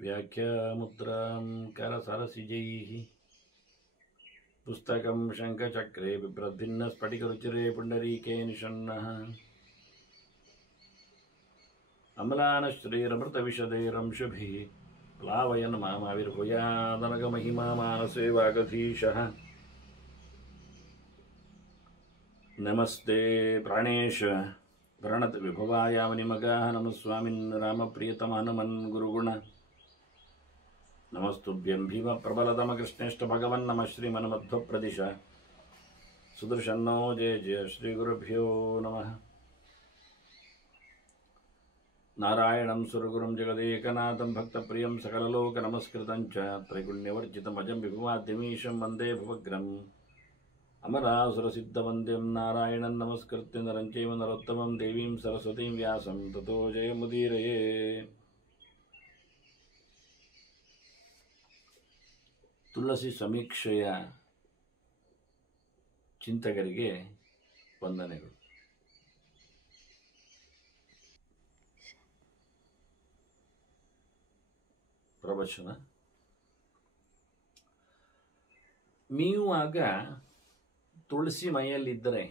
ವ್ಯಾಖ್ಯಾಮುದ್ರಾಂ ಕರಸರಸಿಜೈಃ ಪುಸ್ತಕಂ ಶಂಖಚಕ್ರೆ ಬಿಭ್ರದ್ಭಿನ್ನ ಸ್ಫಟಿಕರುಚಿರೆ ಪುಂಡರೀಕೆ ನಿಷನ್ನಃ ಅಮಲಾನಶ್ರೀರಮೃತವಿಶದೈರಂಶುಭಿಃ ಪ್ಲಾವಯನ್ ಮಾಮಾವಿರ್ಭೂಯಾದನಗಮಹಿಮಾ ಮಾನಸೇ ವಾಗಧೀಶಃ ನಮಸ್ತೆ ಪ್ರಾಣೇಶ ಪ್ರಣತ ವಿಭವಾಯ ಮನಿಮಗಾಃ ನಮಃ ಸ್ವಾಮಿನ್ ರಾಮಪ್ರಿಯತಮ ನಮನ್ ಗುರುಗುಣ ನಮಸ್ತುಭ್ಯಂ ಭೀಮ ಪ್ರಬಲತಮ ಕೃಷ್ಣೇಷ್ಟ ಭಗವನ್ ನಮಃ ಶ್ರೀಮನ್ಮಧ್ವಪ್ರದಿಶ ಸುದರ್ಶನ್ನೋ ಜಯ ಜಯ ಶ್ರೀ ಗುರುಭ್ಯೋ ನಮಃ ನಾರಾಯಣಂ ಸುರಗುರುಂ ಜಗದೇಕನಾಥಂ ಭಕ್ತಪ್ರಿಯಂ ಸಕಲಲೋಕ ನಮಸ್ಕೃತಂ ಚ ತ್ರೈಗುಣ್ಯವರ್ಜಿತಂ ಅಜಂ ವಿಭುಮಾದ್ಯಮೀಶಂ ವಂದೇ ಭವಗ್ರಂ ಅಮರಾಸುರಸಿದ್ಧವಂದ್ಯಂ ನಾರಾಯಣಂ ನಮಸ್ಕೃತ್ಯ ನರಂ ಚೈವ ನರೋತ್ತಮಂ ದೇವೀಂ ಸರಸ್ವತೀಂ ವ್ಯಾಸಂ ತತೋ ಜಯಮುದೀರಯೇ. ತುಳಸಿ ಸಮೀಕ್ಷೆಯ ಚಿಂತಕರಿಗೆ ವಂದನೆಗಳು. ಪ್ರವಚನ ಮೀಯುವಾಗ ತುಳಸಿ ಮೈಯಲ್ಲಿದ್ದರೆ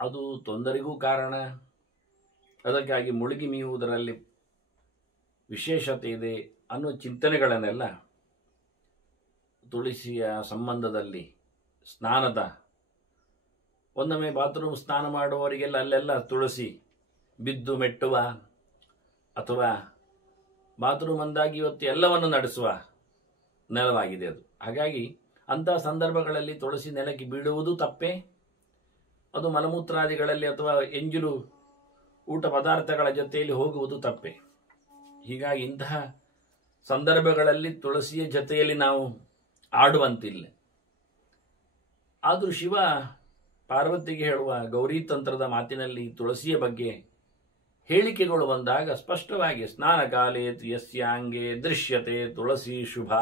ಅದು ತೊಂದರೆಗೂ ಕಾರಣ. ಅದಕ್ಕಾಗಿ ಮುಳುಗಿ ಮೀಯುವುದರಲ್ಲಿ ವಿಶೇಷತೆ ಇದೆ ಅನ್ನೋ ಚಿಂತನೆಗಳನ್ನೆಲ್ಲ ತುಳಸಿಯ ಸಂಬಂಧದಲ್ಲಿ ಸ್ನಾನದ ಒಂದೊಮ್ಮೆ ಬಾತ್ರೂಮ್ ಸ್ನಾನ ಮಾಡುವವರಿಗೆಲ್ಲ ಅಲ್ಲೆಲ್ಲ ತುಳಸಿ ಬಿದ್ದು ಮೆಟ್ಟುವ ಅಥವಾ ಬಾತ್ರೂಮ್ ಅಂದಾಗಿ ಇವತ್ತು ಎಲ್ಲವನ್ನು ನಡೆಸುವ ನೆಲವಾಗಿದೆ ಅದು. ಹಾಗಾಗಿ ಅಂತಹ ಸಂದರ್ಭಗಳಲ್ಲಿ ತುಳಸಿ ನೆಲಕ್ಕೆ ಬೀಳುವುದು ತಪ್ಪೇ, ಅದು ಮಲಮೂತ್ರಾದಿಗಳಲ್ಲಿ ಅಥವಾ ಎಂಜಲು ಊಟ ಪದಾರ್ಥಗಳ ಜೊತೆಯಲ್ಲಿ ಹೋಗುವುದು ತಪ್ಪೇ. ಹೀಗಾಗಿ ಇಂತಹ ಸಂದರ್ಭಗಳಲ್ಲಿ ತುಳಸಿಯ ಜೊತೆಯಲ್ಲಿ ನಾವು ಆಡುವಂತಿಲ್ಲ. ಆದರೂ ಶಿವ ಪಾರ್ವತಿಗೆ ಹೇಳುವ ಗೌರಿ ತಂತ್ರದ ಮಾತಿನಲ್ಲಿ ತುಳಸಿಯ ಬಗ್ಗೆ ಹೇಳಿಕೆಗಳು ಬಂದಾಗ ಸ್ಪಷ್ಟವಾಗಿ ಸ್ನಾನ ಕಾಲೇ ಯಸ್ಯಾಂಗೆ ದೃಶ್ಯತೆ ತುಳಸಿ ಶುಭ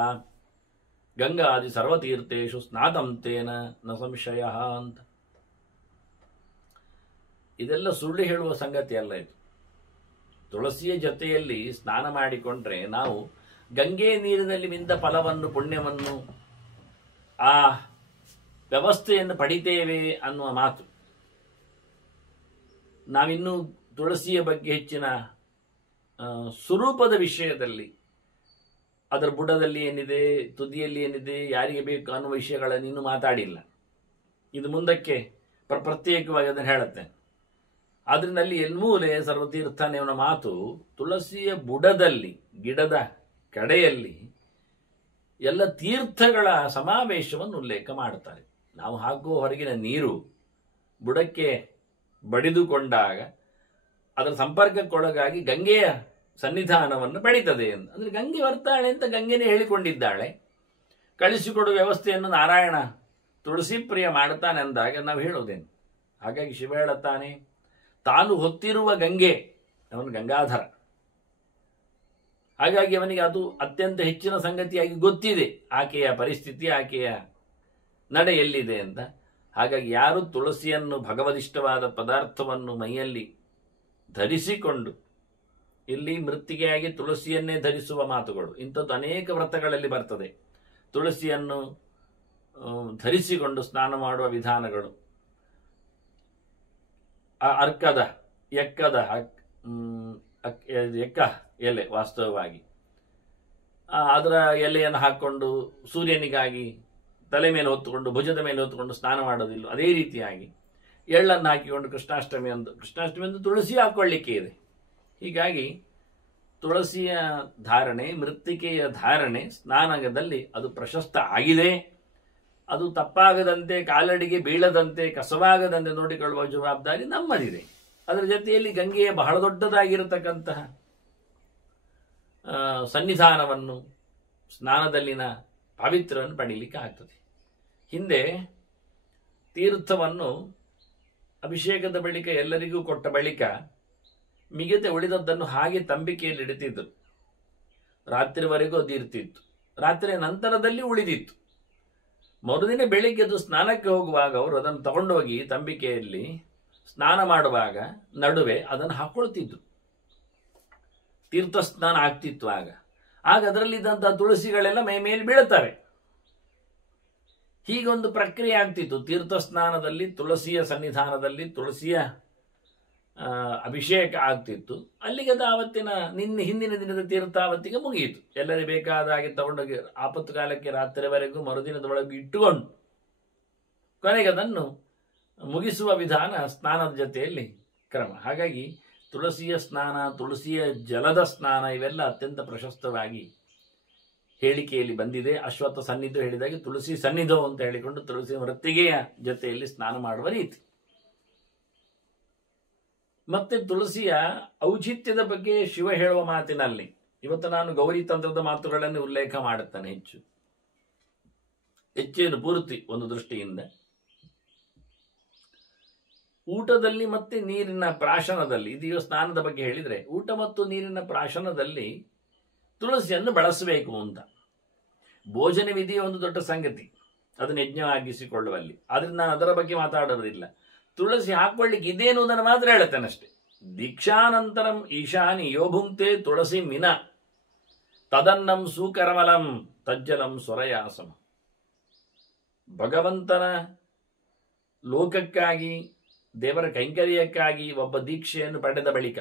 ಗಂಗಾದಿ ಸರ್ವತೀರ್ಥೇಶು ಸ್ನಾತಂ ತೇನ ನ ಸಂಶಯ ಅಂತ. ಇದೆಲ್ಲ ಸುಳ್ಳು ಹೇಳುವ ಸಂಗತಿ ಅಲ್ಲ ಇದು. ತುಳಸಿಯ ಜೊತೆಯಲ್ಲಿ ಸ್ನಾನ ಮಾಡಿಕೊಂಡ್ರೆ ನಾವು ಗಂಗೆ ನೀರಿನಲ್ಲಿ ಮಿಂದ ಫಲವನ್ನು ಪುಣ್ಯವನ್ನು ಆ ವ್ಯವಸ್ಥೆಯನ್ನು ಪಡಿತೇವೆ ಅನ್ನುವ ಮಾತು. ನಾವಿನ್ನೂ ತುಳಸಿಯ ಬಗ್ಗೆ ಹೆಚ್ಚಿನ ಸ್ವರೂಪದ ವಿಷಯದಲ್ಲಿ, ಅದರ ಬುಡದಲ್ಲಿ ಏನಿದೆ, ತುದಿಯಲ್ಲಿ ಏನಿದೆ, ಯಾರಿಗೆ ಬೇಕು ಅನ್ನುವ ವಿಷಯಗಳನ್ನು ಇನ್ನೂ ಮಾತಾಡಿಲ್ಲ. ಇದು ಮುಂದಕ್ಕೆ ಪ್ರತ್ಯೇಕವಾಗಿ ಅದನ್ನು ಹೇಳುತ್ತೆ. ಆದ್ರಿಂದ ಅಲ್ಲಿ ಎಲ್ಮೂಲೆ ಸರ್ವತೀರ್ಥನೆಯವನ ಮಾತು ತುಳಸಿಯ ಬುಡದಲ್ಲಿ, ಗಿಡದ ಕಡೆಯಲ್ಲಿ ಎಲ್ಲ ತೀರ್ಥಗಳ ಸಮಾವೇಶವನ್ನು ಉಲ್ಲೇಖ ಮಾಡುತ್ತಾರೆ. ನಾವು ಹಾಕುವ ಹೊರಗಿನ ನೀರು ಬುಡಕ್ಕೆ ಬಡಿದುಕೊಂಡಾಗ ಅದರ ಸಂಪರ್ಕಕ್ಕೊಳಗಾಗಿ ಗಂಗೆಯ ಸನ್ನಿಧಾನವನ್ನು ಪಡೀತದೆ ಅಂತ. ಅಂದರೆ ಗಂಗೆ ಬರ್ತಾಳೆ ಅಂತ ಗಂಗೆನೇ ಹೇಳಿಕೊಂಡಿದ್ದಾಳೆ. ಕಳಿಸಿಕೊಡುವ ವ್ಯವಸ್ಥೆಯನ್ನು ನಾರಾಯಣ ತುಳಸಿ ಪ್ರಿಯ ಮಾಡುತ್ತಾನೆ ಅಂದಾಗ ನಾವು ಹೇಳೋದೇನು? ಹಾಗಾಗಿ ಶಿವ ಹೇಳುತ್ತಾನೆ, ತಾನು ಹೊತ್ತಿರುವ ಗಂಗೆ ಅವನು ಗಂಗಾಧರ. ಹಾಗಾಗಿ ಅವನಿಗೆ ಅದು ಅತ್ಯಂತ ಹೆಚ್ಚಿನ ಸಂಗತಿಯಾಗಿ ಗೊತ್ತಿದೆ, ಆಕೆಯ ಪರಿಸ್ಥಿತಿ, ಆಕೆಯ ನಡೆ ಎಲ್ಲಿದೆ ಅಂತ. ಹಾಗಾಗಿ ಯಾರು ತುಳಸಿಯನ್ನು, ಭಗವದಿಷ್ಟವಾದ ಪದಾರ್ಥವನ್ನು ಮೈಯಲ್ಲಿ ಧರಿಸಿಕೊಂಡು, ಇಲ್ಲಿ ಮೃತ್ತಿಗೆಯಾಗಿ ತುಳಸಿಯನ್ನೇ ಧರಿಸುವ ಮಾತುಗಳು ಇಂಥದ್ದು ಅನೇಕ ವ್ರತಗಳಲ್ಲಿ ಬರ್ತದೆ. ತುಳಸಿಯನ್ನು ಧರಿಸಿಕೊಂಡು ಸ್ನಾನ ಮಾಡುವ ವಿಧಾನಗಳು, ಅರ್ಕದ ಎಕ್ಕದ ಎಕ್ಕ ಎಲೆ, ವಾಸ್ತವವಾಗಿ ಅದರ ಎಲೆಯನ್ನು ಹಾಕ್ಕೊಂಡು ಸೂರ್ಯನಿಗಾಗಿ ತಲೆ ಮೇಲೆ ಹೊತ್ತುಕೊಂಡು, ಭುಜದ ಮೇಲೆ ಹೊತ್ತುಕೊಂಡು ಸ್ನಾನ ಮಾಡೋದಿಲ್ಲ. ಅದೇ ರೀತಿಯಾಗಿ ಎಳ್ಳನ್ನು ಹಾಕಿಕೊಂಡು ಕೃಷ್ಣಾಷ್ಟಮಿ ಎಂದು ತುಳಸಿ ಹಾಕೊಳ್ಳಿಕ್ಕೆ ಇದೆ. ಹೀಗಾಗಿ ತುಳಸಿಯ ಧಾರಣೆ, ಮೃತ್ತಿಕೆಯ ಧಾರಣೆ ಸ್ನಾನದಲ್ಲಿ ಅದು ಪ್ರಶಸ್ತ ಆಗಿದೆ. ಅದು ತಪ್ಪಾಗದಂತೆ, ಕಾಲಡಿಗೆ ಬೀಳದಂತೆ, ಕಸವಾಗದಂತೆ ನೋಡಿಕೊಳ್ಳುವ ಜವಾಬ್ದಾರಿ ನಮ್ಮದಿದೆ. ಅದರ ಜೊತೆಯಲ್ಲಿ ಗಂಗೆಯ ಬಹಳ ದೊಡ್ಡದಾಗಿರತಕ್ಕಂತಹ ಸನ್ನಿಧಾನವನ್ನು, ಸ್ನಾನದಲ್ಲಿನ ಪಾವಿತ್ರ್ಯವನ್ನು ಪಡೀಲಿಕ್ಕೆ ಆಗ್ತದೆ. ಹಿಂದೆ ತೀರ್ಥವನ್ನು ಅಭಿಷೇಕದ ಬಳಿಕ ಎಲ್ಲರಿಗೂ ಕೊಟ್ಟ ಬಳಿಕ ಮಿಗತೆ ಉಳಿದದ್ದನ್ನು ಹಾಗೆ ತಂಬಿಕೆಯಲ್ಲಿ ಇಡುತ್ತಿದ್ದರು. ರಾತ್ರಿವರೆಗೂ ಅದು ಇರ್ತಿತ್ತು. ರಾತ್ರಿಯ ನಂತರದಲ್ಲಿ ಉಳಿದಿತ್ತು. ಮರುದಿನ ಬೆಳಿಗ್ಗೆ ಅದು ಸ್ನಾನಕ್ಕೆ ಹೋಗುವಾಗ ಅವರು ಅದನ್ನು ತಗೊಂಡೋಗಿ ತಂಬಿಕೆಯಲ್ಲಿ ಸ್ನಾನ ಮಾಡುವಾಗ ನಡುವೆ ಅದನ್ನು ಹಾಕೊಳ್ತಿದ್ರು. ತೀರ್ಥ ಸ್ನಾನ ಆಗ್ತಿತ್ತು ಆಗ ಅದರಲ್ಲಿದ್ದಂತಹ ತುಳಸಿಗಳೆಲ್ಲ ಮೈ ಮೇಲೆ ಬೀಳುತ್ತವೆ. ಹೀಗೊಂದು ಪ್ರಕ್ರಿಯೆ ಆಗ್ತಿತ್ತು. ತೀರ್ಥ ಸ್ನಾನದಲ್ಲಿ ತುಳಸಿಯ ಸನ್ನಿಧಾನದಲ್ಲಿ ತುಳಸಿಯ ಅಭಿಷೇಕ ಆಗ್ತಿತ್ತು. ಅಲ್ಲಿಗೆ ಆವತ್ತಿನ ಹಿಂದಿನ ದಿನದ ತೀರ್ಥಾವತ್ತಿಗೆ ಮುಗಿಯಿತು. ಎಲ್ಲರಿಗೆ ಬೇಕಾದ ಹಾಗೆ ತಗೊಂಡೋಗಿ ಆಪತ್ತು ಕಾಲಕ್ಕೆ ರಾತ್ರಿವರೆಗೂ ಮರುದಿನದೊಳಗೆ ಇಟ್ಟುಕೊಂಡು ಕೊನೆಗೆ ಅದನ್ನು ಮುಗಿಸುವ ವಿಧಾನ ಸ್ನಾನದ ಜೊತೆಯಲ್ಲಿ ಕ್ರಮ. ಹಾಗಾಗಿ ತುಳಸಿಯ ಸ್ನಾನ, ತುಳಸಿಯ ಜಲದ ಸ್ನಾನ ಇವೆಲ್ಲ ಅತ್ಯಂತ ಪ್ರಶಸ್ತವಾಗಿ ಹೇಳಿಕೆಯಲ್ಲಿ ಬಂದಿದೆ. ಅಶ್ವತ್ಥ ಸನ್ನಿಧಿ ಹೇಳಿದಾಗೆ ತುಳಸಿ ಸನ್ನಿಧೋ ಅಂತ ಹೇಳಿಕೊಂಡು ತುಳಸಿ ವೃತ್ತಿಗೆಯ ಜೊತೆಯಲ್ಲಿ ಸ್ನಾನ ಮಾಡುವ ರೀತಿ. ಮತ್ತೆ ತುಳಸಿಯ ಔಚಿತ್ಯದ ಬಗ್ಗೆ ಶಿವ ಹೇಳುವ ಮಾತಿನಲ್ಲಿ ಇವತ್ತು ನಾನು ಗೌರಿ ತಂತ್ರದ ಮಾತುಗಳನ್ನು ಉಲ್ಲೇಖ ಮಾಡುತ್ತಾನೆ. ಹೆಚ್ಚೇನು ಪೂರ್ತಿ ಒಂದು ದೃಷ್ಟಿಯಿಂದ ಊಟದಲ್ಲಿ ಮತ್ತೆ ನೀರಿನ ಪ್ರಾಶನದಲ್ಲಿ, ಇದೀಗ ಸ್ನಾನದ ಬಗ್ಗೆ ಹೇಳಿದ್ರೆ, ಊಟ ಮತ್ತು ನೀರಿನ ಪ್ರಾಶನದಲ್ಲಿ ತುಳಸಿಯನ್ನು ಬಳಸಬೇಕು ಅಂತ. ಭೋಜನ ವಿಧಿಯ ಒಂದು ದೊಡ್ಡ ಸಂಗತಿ, ಅದನ್ನು ಯಜ್ಞವಾಗಿಸಿಕೊಳ್ಳುವಲ್ಲಿ. ಆದ್ರೆ ನಾನು ಅದರ ಬಗ್ಗೆ ಮಾತಾಡೋದಿಲ್ಲ. ತುಳಸಿ ಹಾಕೊಳ್ಳಿಕ್ಕೆ ಇದೇನುವುದನ್ನು ಮಾತ್ರ ಹೇಳುತ್ತೇನೆ ಅಷ್ಟೇ. ದೀಕ್ಷಾನಂತರಂ ಈಶಾನಿ ಯೋಭುಂಕ್ತೆ ತುಳಸಿ ಮಿನ ತದನ್ನಂ ಸೂಕರಮಲಂ ತಜ್ಜಲಂ ಸ್ವರಯಾಸಂ. ಭಗವಂತನ ಲೋಕಕ್ಕಾಗಿ, ದೇವರ ಕೈಂಕರ್ಯಕ್ಕಾಗಿ ಒಬ್ಬ ದೀಕ್ಷೆಯನ್ನು ಪಡೆದ ಬಳಿಕ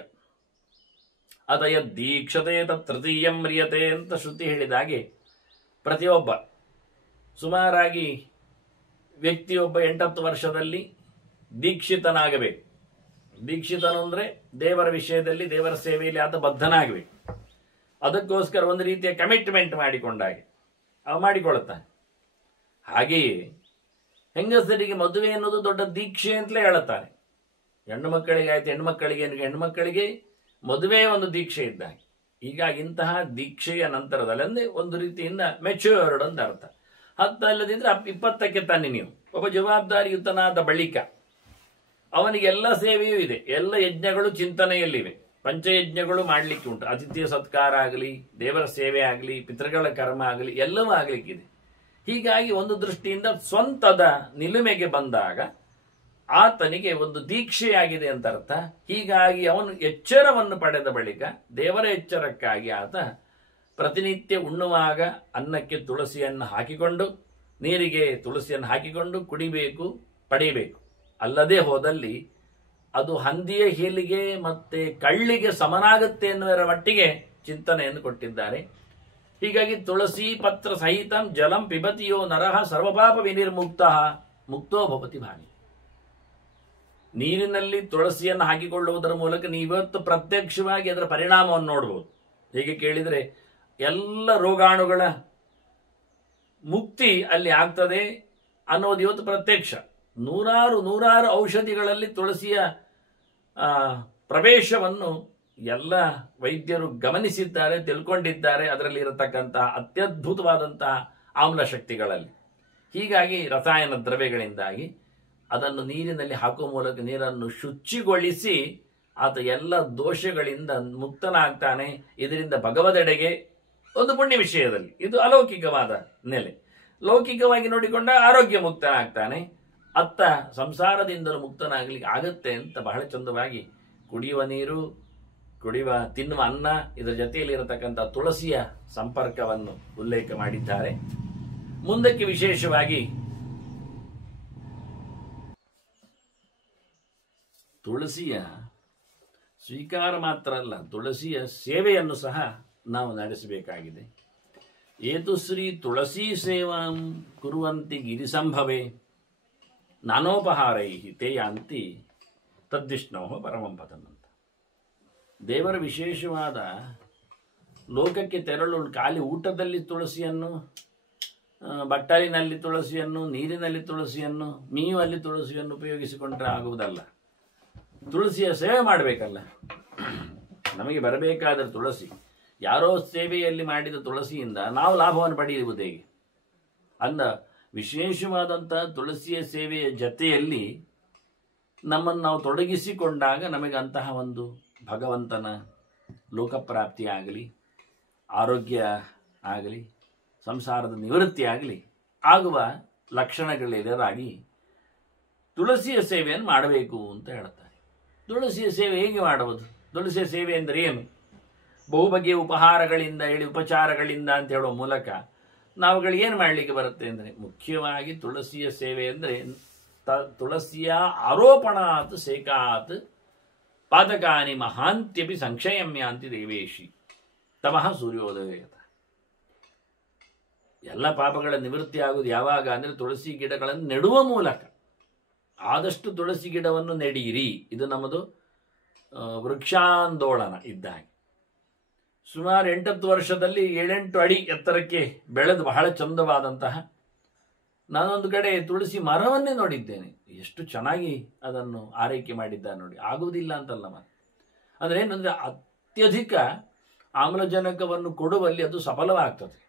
ಅದಯ ದೀಕ್ಷತೆ ತೃತೀಯಂ ಮ್ರಿಯತೆ ಅಂತ ಶ್ರುತಿ ಹೇಳಿದಾಗೆ, ಪ್ರತಿಯೊಬ್ಬ ಸುಮಾರಾಗಿ ವ್ಯಕ್ತಿಯೊಬ್ಬ 8-10 ವರ್ಷದಲ್ಲಿ ದೀಕ್ಷಿತನಾಗಬೇಕು. ದೀಕ್ಷಿತನು ಅಂದರೆ ದೇವರ ವಿಷಯದಲ್ಲಿ, ದೇವರ ಸೇವೆಯಲ್ಲಿ ಆತ ಬದ್ಧನಾಗಬೇಕು. ಅದಕ್ಕೋಸ್ಕರ ಒಂದು ರೀತಿಯ ಕಮಿಟ್ಮೆಂಟ್ ಮಾಡಿಕೊಂಡಾಗೆ ಅವ ಮಾಡಿಕೊಳ್ಳುತ್ತಾನೆ. ಹಾಗೆಯೇ ಹೆಂಗಸರಿಗೆ ಮದುವೆ ಅನ್ನೋದು ದೊಡ್ಡ ದೀಕ್ಷೆ ಅಂತಲೇ ಹೇಳುತ್ತಾರೆ. ಹೆಣ್ಣು ಮಕ್ಕಳಿಗೆ ಆಯ್ತು, ಹೆಣ್ಣುಮಕ್ಕಳಿಗೆ ಮದುವೆ ಒಂದು ದೀಕ್ಷೆ ಇದ್ದಾಗೆ. ಹೀಗಾಗಿ ಇಂತಹ ದೀಕ್ಷೆಯ ನಂತರದಲ್ಲಿ ಅಂದರೆ ಒಂದು ರೀತಿಯಿಂದ ಮೆಚ್ಯೂರ್ಡ್ ಅಂತ ಅರ್ಥ. 10 ಅಲ್ಲದಿದ್ರೆ 20ಕ್ಕೆ ತನ್ನಿ ನೀವು. ಒಬ್ಬ ಜವಾಬ್ದಾರಿಯುತನಾದ ಬಳಿಕ ಅವನಿಗೆ ಎಲ್ಲ ಸೇವೆಯೂ ಇದೆ, ಎಲ್ಲ ಯಜ್ಞಗಳು ಚಿಂತನೆಯಲ್ಲಿವೆ. ಪಂಚಯಜ್ಞಗಳು ಮಾಡಲಿಕ್ಕೆ ಉಂಟು. ಅತಿಥಿಯ ಸತ್ಕಾರ ಆಗಲಿ, ದೇವರ ಸೇವೆ ಆಗಲಿ, ಪಿತೃಗಳ ಕರ್ಮ ಆಗಲಿ, ಎಲ್ಲವೂ ಆಗಲಿಕ್ಕಿದೆ. ಹೀಗಾಗಿ ಒಂದು ದೃಷ್ಟಿಯಿಂದ ಸ್ವಂತದ ನಿಲುಮೆಗೆ ಬಂದಾಗ ಆತನಿಗೆ ಒಂದು ದೀಕ್ಷೆಯಾಗಿದೆ ಅಂತ ಅರ್ಥ. ಹೀಗಾಗಿ ಅವನು ಎಚ್ಚರವನ್ನು ಪಡೆದ ಬಳಿಕ ದೇವರ ಎಚ್ಚರಕ್ಕಾಗಿ ಆತ ಪ್ರತಿನಿತ್ಯ ಉಣ್ಣುವಾಗ ಅನ್ನಕ್ಕೆ ತುಳಸಿಯನ್ನು ಹಾಕಿಕೊಂಡು, ನೀರಿಗೆ ತುಳಸಿಯನ್ನು ಹಾಕಿಕೊಂಡು ಕುಡಿಬೇಕು, ಪಡೆಯಬೇಕು. ಅಲ್ಲದೆ ಹೋದಲ್ಲಿ ಅದು ಹಂದಿಯ ಹೇಲಿಗೆ ಮತ್ತೆ ಕಳ್ಳಿಗೆ ಸಮನಾಗುತ್ತೆ ಎನ್ನುವರ ಮಟ್ಟಿಗೆ ಚಿಂತನೆಯನ್ನು ಕೊಟ್ಟಿದ್ದಾರೆ. ಹೀಗಾಗಿ ತುಳಸಿ ಪತ್ರ ಸಹಿತಂ ಜಲಂ ಪಿಬತಿಯೋ ನರಹ ಸರ್ವಪಾಪ ವಿನಿರ್ಮುಕ್ತ ಮುಕ್ತೋ ಭವತಿ ಭಾನಿ. ನೀರಿನಲ್ಲಿ ತುಳಸಿಯನ್ನು ಹಾಕಿಕೊಳ್ಳುವುದರ ಮೂಲಕ ನೀವತ್ತು ಪ್ರತ್ಯಕ್ಷವಾಗಿ ಅದರ ಪರಿಣಾಮವನ್ನು ನೋಡಬಹುದು. ಹೇಗೆ ಕೇಳಿದರೆ ಎಲ್ಲ ರೋಗಾಣುಗಳ ಮುಕ್ತಿ ಅಲ್ಲಿ ಆಗ್ತದೆ ಅನ್ನೋದು ಇವತ್ತು ಪ್ರತ್ಯಕ್ಷ. ನೂರಾರು ಔಷಧಿಗಳಲ್ಲಿ ತುಳಸಿಯ ಪ್ರವೇಶವನ್ನು ಎಲ್ಲ ವೈದ್ಯರು ಗಮನಿಸಿದ್ದಾರೆ, ತಿಳ್ಕೊಂಡಿದ್ದಾರೆ. ಅದರಲ್ಲಿ ಇರತಕ್ಕಂತಹ ಅತ್ಯದ್ಭುತವಾದಂತಹ ಆಮ್ಲ ಶಕ್ತಿಗಳಲ್ಲಿ. ಹೀಗಾಗಿ ರಸಾಯನ ದ್ರವ್ಯಗಳಿಂದಾಗಿ ಅದನ್ನು ನೀರಿನಲ್ಲಿ ಹಾಕುವ ಮೂಲಕ ನೀರನ್ನು ಶುಚಿಗೊಳಿಸಿ ಆತ ಎಲ್ಲ ದೋಷಗಳಿಂದ ಮುಕ್ತನಾಗ್ತಾನೆ. ಇದರಿಂದ ಭಗವದೆಡೆಗೆ ಒಂದು ಪುಣ್ಯ ವಿಷಯದಲ್ಲಿ ಇದು ಅಲೌಕಿಕವಾದ ನೆಲೆ. ಲೌಕಿಕವಾಗಿ ನೋಡಿಕೊಂಡ ಆರೋಗ್ಯ ಮುಕ್ತನಾಗ್ತಾನೆ. ಅತ್ತ ಸಂಸಾರದಿಂದಲೂ ಮುಕ್ತನಾಗಲಿಕ್ಕೆ ಆಗತ್ತೆ ಅಂತ ಬಹಳ ಚಂದವಾಗಿ ಕುಡಿಯುವ ನೀರು, ತಿನ್ನುವ ಅನ್ನ, ಇದರ ಜೊತೆಯಲ್ಲಿ ಇರತಕ್ಕಂಥ ತುಳಸಿಯ ಸಂಪರ್ಕವನ್ನು ಉಲ್ಲೇಖ ಮಾಡಿದ್ದಾರೆ. ಮುಂದಕ್ಕೆ ವಿಶೇಷವಾಗಿ ತುಳಸಿಯ ಸ್ವೀಕಾರ ಮಾತ್ರ ಅಲ್ಲ, ತುಳಸಿಯ ಸೇವೆಯನ್ನು ಸಹ ನಾವು ನಡೆಸಬೇಕಾಗಿದೆ. ಏತು ಶ್ರೀ ತುಳಸಿ ಸೇವಾಂ ಕುರುವಂತಿ ಗಿರಿಸಂಭವೆ ನಾನೋಪಹಾರೈ ತೇ ಯಾಂತಿ ತದ್ವಿಷ್ಣೋ ಪರಮಂ ಪದಂ ಅಂತ. ದೇವರ ವಿಶೇಷವಾದ ಲೋಕಕ್ಕೆ ತೆರಳು ಖಾಲಿ ಊಟದಲ್ಲಿ ತುಳಸಿಯನ್ನು, ಬಟ್ಟಲಿನಲ್ಲಿ ತುಳಸಿಯನ್ನು, ನೀರಿನಲ್ಲಿ ತುಳಸಿಯನ್ನು, ಮೀವಲ್ಲಿ ತುಳಸಿಯನ್ನು ಉಪಯೋಗಿಸಿಕೊಂಡ್ರೆ ಆಗುವುದಲ್ಲ. ತುಳಸಿಯ ಸೇವೆ ಮಾಡಬೇಕಲ್ಲ. ನಮಗೆ ಬರಬೇಕಾದ ತುಳಸಿ, ಯಾರೋ ಸೇವೆಯಲ್ಲಿ ಮಾಡಿದ ತುಳಸಿಯಿಂದ ನಾವು ಲಾಭವನ್ನು ಪಡೆಯುವುದು ಹೇಗೆ ಅಂದ ವಿಶೇಷವಾದಂತಹ ತುಳಸಿಯ ಸೇವೆಯ ಜತೆಯಲ್ಲಿ ನಮ್ಮನ್ನು ನಾವು ತೊಡಗಿಸಿಕೊಂಡಾಗ ನಮಗೆ ಅಂತಹ ಒಂದು ಭಗವಂತನ ಲೋಕಪ್ರಾಪ್ತಿ ಆಗಲಿ, ಆರೋಗ್ಯ ಆಗಲಿ, ಸಂಸಾರದ ನಿವೃತ್ತಿ ಆಗಲಿ ಆಗುವ ಲಕ್ಷಣಗಳೆದುರಾಗಿ ತುಳಸಿಯ ಸೇವೆಯನ್ನು ಮಾಡಬೇಕು ಅಂತ ಹೇಳ್ತಾರೆ. ತುಳಸಿಯ ಸೇವೆ ಹೇಗೆ ಮಾಡುವುದು? ತುಳಸಿಯ ಸೇವೆ ಅಂದರೆ ಏನು? ಬಹುಬಗೆಯ ಉಪಹಾರಗಳಿಂದ ಹೇಳಿ ಉಪಚಾರಗಳಿಂದ ಅಂತ ಹೇಳುವ ಮೂಲಕ ನಾವುಗಳು ಏನು ಮಾಡಲಿಕ್ಕೆ ಬರುತ್ತೆ ಅಂದರೆ, ಮುಖ್ಯವಾಗಿ ತುಳಸಿಯ ಸೇವೆ ಅಂದರೆ ತುಳಸಿಯ ಆರೋಪಣಾತ್ ಸೇಕಾತ್ ಪಾದಕಾನಿ ಮಹಾಂತ್ಯಪಿ ಸಂಕ್ಷಯಮ್ಯಾಂತಿ ದೇವೇಶಿ ತಮಃ ಸೂರ್ಯೋದಯತ. ಎಲ್ಲ ಪಾಪಗಳ ನಿವೃತ್ತಿ ಆಗುವುದು ಯಾವಾಗ ಅಂದರೆ ತುಳಸಿ ಗಿಡಗಳನ್ನು ನೆಡುವ ಮೂಲಕ. ಆದಷ್ಟು ತುಳಸಿ ಗಿಡವನ್ನು ನೆಡೀರಿ. ಇದು ನಮ್ಮದು ವೃಕ್ಷಾಂದೋಲನ ಇದ್ದಾಗೆ. ಸುಮಾರು 8-10 ವರ್ಷದಲ್ಲಿ 7-8 ಅಡಿ ಎತ್ತರಕ್ಕೆ ಬೆಳೆದು ಬಹಳ ಚಂದವಾದಂತಹ, ನಾನೊಂದು ಕಡೆ ತುಳಸಿ ಮರವನ್ನೇ ನೋಡಿದ್ದೇನೆ. ಎಷ್ಟು ಚೆನ್ನಾಗಿ ಅದನ್ನು ಆರೈಕೆ ಮಾಡಿದ್ದಾರೆ ನೋಡಿ. ಆಗುವುದಿಲ್ಲ ಅಂತಲ್ಲ ಮರ ಅಂದರೆ ಏನಂದರೆ ಅತ್ಯಧಿಕ ಆಮ್ಲಜನಕವನ್ನು ಕೊಡುವಲ್ಲಿ ಅದು ಸಫಲವಾಗ್ತದೆ.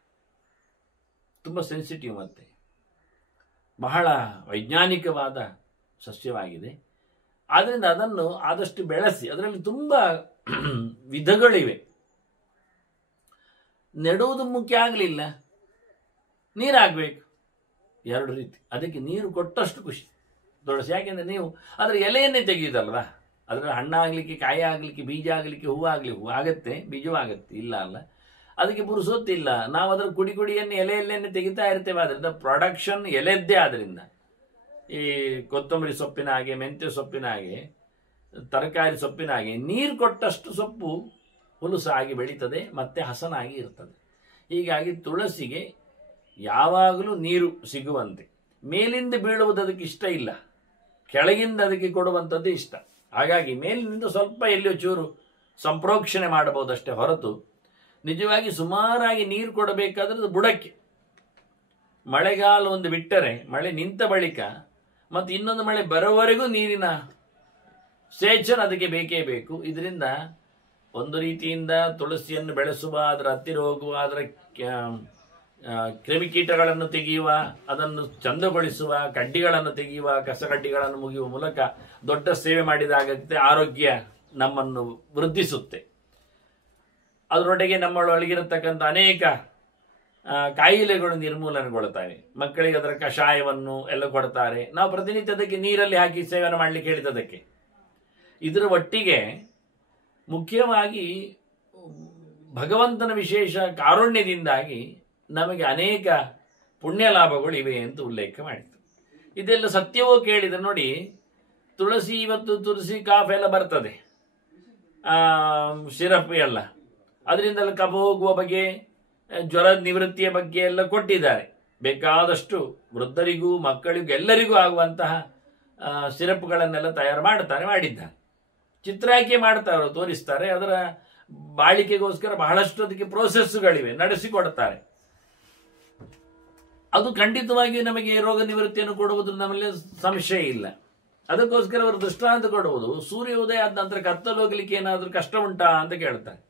ತುಂಬ ಸೆನ್ಸಿಟಿವ್ ಮತ್ತೆ ಬಹಳ ವೈಜ್ಞಾನಿಕವಾದ ಸಸ್ಯವಾಗಿದೆ. ಆದ್ದರಿಂದ ಅದನ್ನು ಆದಷ್ಟು ಬೆಳೆಸಿ. ಅದರಲ್ಲಿ ತುಂಬ ವಿಧಗಳಿವೆ. ನೆಡುವುದು ಮುಖ್ಯ ಆಗಲಿಲ್ಲ, ನೀರಾಗಬೇಕು. 2 ರೀತಿ. ಅದಕ್ಕೆ ನೀರು ಕೊಟ್ಟಷ್ಟು ಖುಷಿ ತುಳಸಿ. ಯಾಕೆಂದರೆ ನೀವು ಅದರ ಎಲೆಯನ್ನೇ ತೆಗೆಯುವುದಲ್ವಾ. ಅದರ ಹಣ್ಣಾಗಲಿಕ್ಕೆ, ಕಾಯಿ ಆಗಲಿಕ್ಕೆ, ಬೀಜ ಆಗಲಿಕ್ಕೆ, ಹೂವು ಆಗತ್ತೆ, ಬೀಜವೂ ಆಗತ್ತೆ, ಇಲ್ಲ ಅಲ್ಲ. ಅದಕ್ಕೆ ಪುರುಸೊತ್ತಿಲ್ಲ. ನಾವು ಅದರ ಕುಡಿಯನ್ನು ಎಲೆಯನ್ನೇ ತೆಗಿತಾ ಇರ್ತೇವೆ. ಅದರಿಂದ ಪ್ರೊಡಕ್ಷನ್ ಎಲೆದ್ದೇ. ಆದ್ದರಿಂದ ಈ ಕೊತ್ತಂಬರಿ ಸೊಪ್ಪಿನ ಹಾಗೆ, ಮೆಂತ್ಯ ಸೊಪ್ಪಿನ ಹಾಗೆ, ತರಕಾರಿ ಸೊಪ್ಪಿನ ಹಾಗೆ ನೀರು ಕೊಟ್ಟಷ್ಟು ಸೊಪ್ಪು ಹುಲುಸಾಗಿ ಬೆಳೀತದೆ, ಮತ್ತೆ ಹಸನಾಗಿ ಇರ್ತದೆ. ಹೀಗಾಗಿ ತುಳಸಿಗೆ ಯಾವಾಗಲೂ ನೀರು ಸಿಗುವಂತೆ. ಮೇಲಿಂದ ಬೀಳುವುದು ಅದಕ್ಕೆ ಇಷ್ಟ ಇಲ್ಲ, ಕೆಳಗಿಂದ ಅದಕ್ಕೆ ಕೊಡುವಂಥದ್ದು ಇಷ್ಟ. ಹಾಗಾಗಿ ಮೇಲಿನಿಂದ ಸ್ವಲ್ಪ ಎಲ್ಲಿಯೋ ಚೂರು ಸಂಪ್ರೋಕ್ಷಣೆ ಮಾಡಬಹುದಷ್ಟೇ ಹೊರತು ನಿಜವಾಗಿ ಸುಮಾರಾಗಿ ನೀರು ಕೊಡಬೇಕಾದ್ರೆ ಬುಡಕ್ಕೆ. ಮಳೆಗಾಲ ಒಂದು ಬಿಟ್ಟರೆ ಮಳೆ ನಿಂತ ಬಳಿಕ ಮತ್ತು ಇನ್ನೊಂದು ಮಳೆ ಬರೋವರೆಗೂ ನೀರಿನ ಸೇಚನ ಅದಕ್ಕೆ ಬೇಕೇ ಬೇಕು. ಇದರಿಂದ ಒಂದು ರೀತಿಯಿಂದ ತುಳಸಿಯನ್ನು ಬೆಳೆಸುವ, ಅದರ ಹತ್ತಿರ ಹೋಗುವ, ಅದರ ಕ್ರಿಮಿಕೀಟಗಳನ್ನು ತೆಗೆಯುವ, ಅದನ್ನು ಚಂದಗೊಳಿಸುವ, ಕಡ್ಡಿಗಳನ್ನು ತೆಗೆಯುವ, ಕಸಕಡ್ಡಿಗಳನ್ನು ಮುಗಿಯುವ ಮೂಲಕ ದೊಡ್ಡ ಸೇವೆ ಮಾಡಿದಾಗುತ್ತೆ. ಆರೋಗ್ಯ ನಮ್ಮನ್ನು ವೃದ್ಧಿಸುತ್ತೆ. ಅದರೊಟ್ಟಿಗೆ ನಮ್ಮೊಳಗಿರತಕ್ಕಂಥ ಅನೇಕ ಕಾಯಿಲೆಗಳು ನಿರ್ಮೂಲನೆಗೊಳ್ಳುತ್ತವೆ. ಮಕ್ಕಳಿಗೆ ಅದರ ಕಷಾಯವನ್ನು ಎಲ್ಲ ಕೊಡ್ತಾರೆ. ನಾವು ಪ್ರತಿನಿತ್ಯ ಅದಕ್ಕೆ ನೀರಲ್ಲಿ ಹಾಕಿ ಸೇವನೆ ಮಾಡಲಿಕ್ಕೆ ಹೇಳಿದ್ದದಕ್ಕೆ. ಇದರ ಒಟ್ಟಿಗೆ ಮುಖ್ಯವಾಗಿ ಭಗವಂತನ ವಿಶೇಷ ಕಾರುಣ್ಯದಿಂದಾಗಿ ನಮಗೆ ಅನೇಕ ಪುಣ್ಯ ಲಾಭಗಳು ಇವೆ ಅಂತ ಉಲ್ಲೇಖ ಮಾಡಿತು. ಇದೆಲ್ಲ ಸತ್ಯವೋ ಕೇಳಿದರೆ ನೋಡಿ, ತುಳಸಿ ಇವತ್ತು ತುಳಸಿ ಕಾಫ್ ಎಲ್ಲ ಬರ್ತದೆ, ಸಿರಪ್ ಎಲ್ಲ, ಅದರಿಂದೆಲ್ಲ ಕಫ ಹೋಗುವ ಬಗ್ಗೆ, ಜ್ವರ ನಿವೃತ್ತಿಯ ಬಗ್ಗೆ ಎಲ್ಲ ಕೊಟ್ಟಿದ್ದಾರೆ. ಬೇಕಾದಷ್ಟು ವೃದ್ಧರಿಗೂ ಮಕ್ಕಳಿಗೂ ಎಲ್ಲರಿಗೂ ಆಗುವಂತಹ ಸಿರಪ್ಗಳನ್ನೆಲ್ಲ ತಯಾರು ಮಾಡಿದ್ದಾರೆ. ಚಿತ್ರಾಯ್ಕೆ ಮಾಡ್ತಾರೆ, ತೋರಿಸ್ತಾರೆ. ಅದರ ಬಾಳಿಕೆಗೋಸ್ಕರ ಬಹಳಷ್ಟು ಅದಕ್ಕೆ ಪ್ರೋಸೆಸ್ಗಳಿವೆ, ನಡೆಸಿಕೊಡ್ತಾರೆ. ಅದು ಖಂಡಿತವಾಗಿಯೂ ನಮಗೆ ರೋಗ ನಿವೃತ್ತಿಯನ್ನು ಕೊಡುವುದು ನಮ್ಮಲ್ಲಿ ಸಂಶಯ ಇಲ್ಲ. ಅದಕ್ಕೋಸ್ಕರ ಅವರು ದೃಷ್ಟಾಂತ ಕೊಡುವುದು, ಸೂರ್ಯೋದಯ ಆದ ನಂತರ ಕತ್ತಲು ಹೋಗ್ಲಿಕ್ಕೆ ಏನಾದರೂ ಕಷ್ಟ ಉಂಟಾ ಅಂತ ಕೇಳ್ತಾರೆ.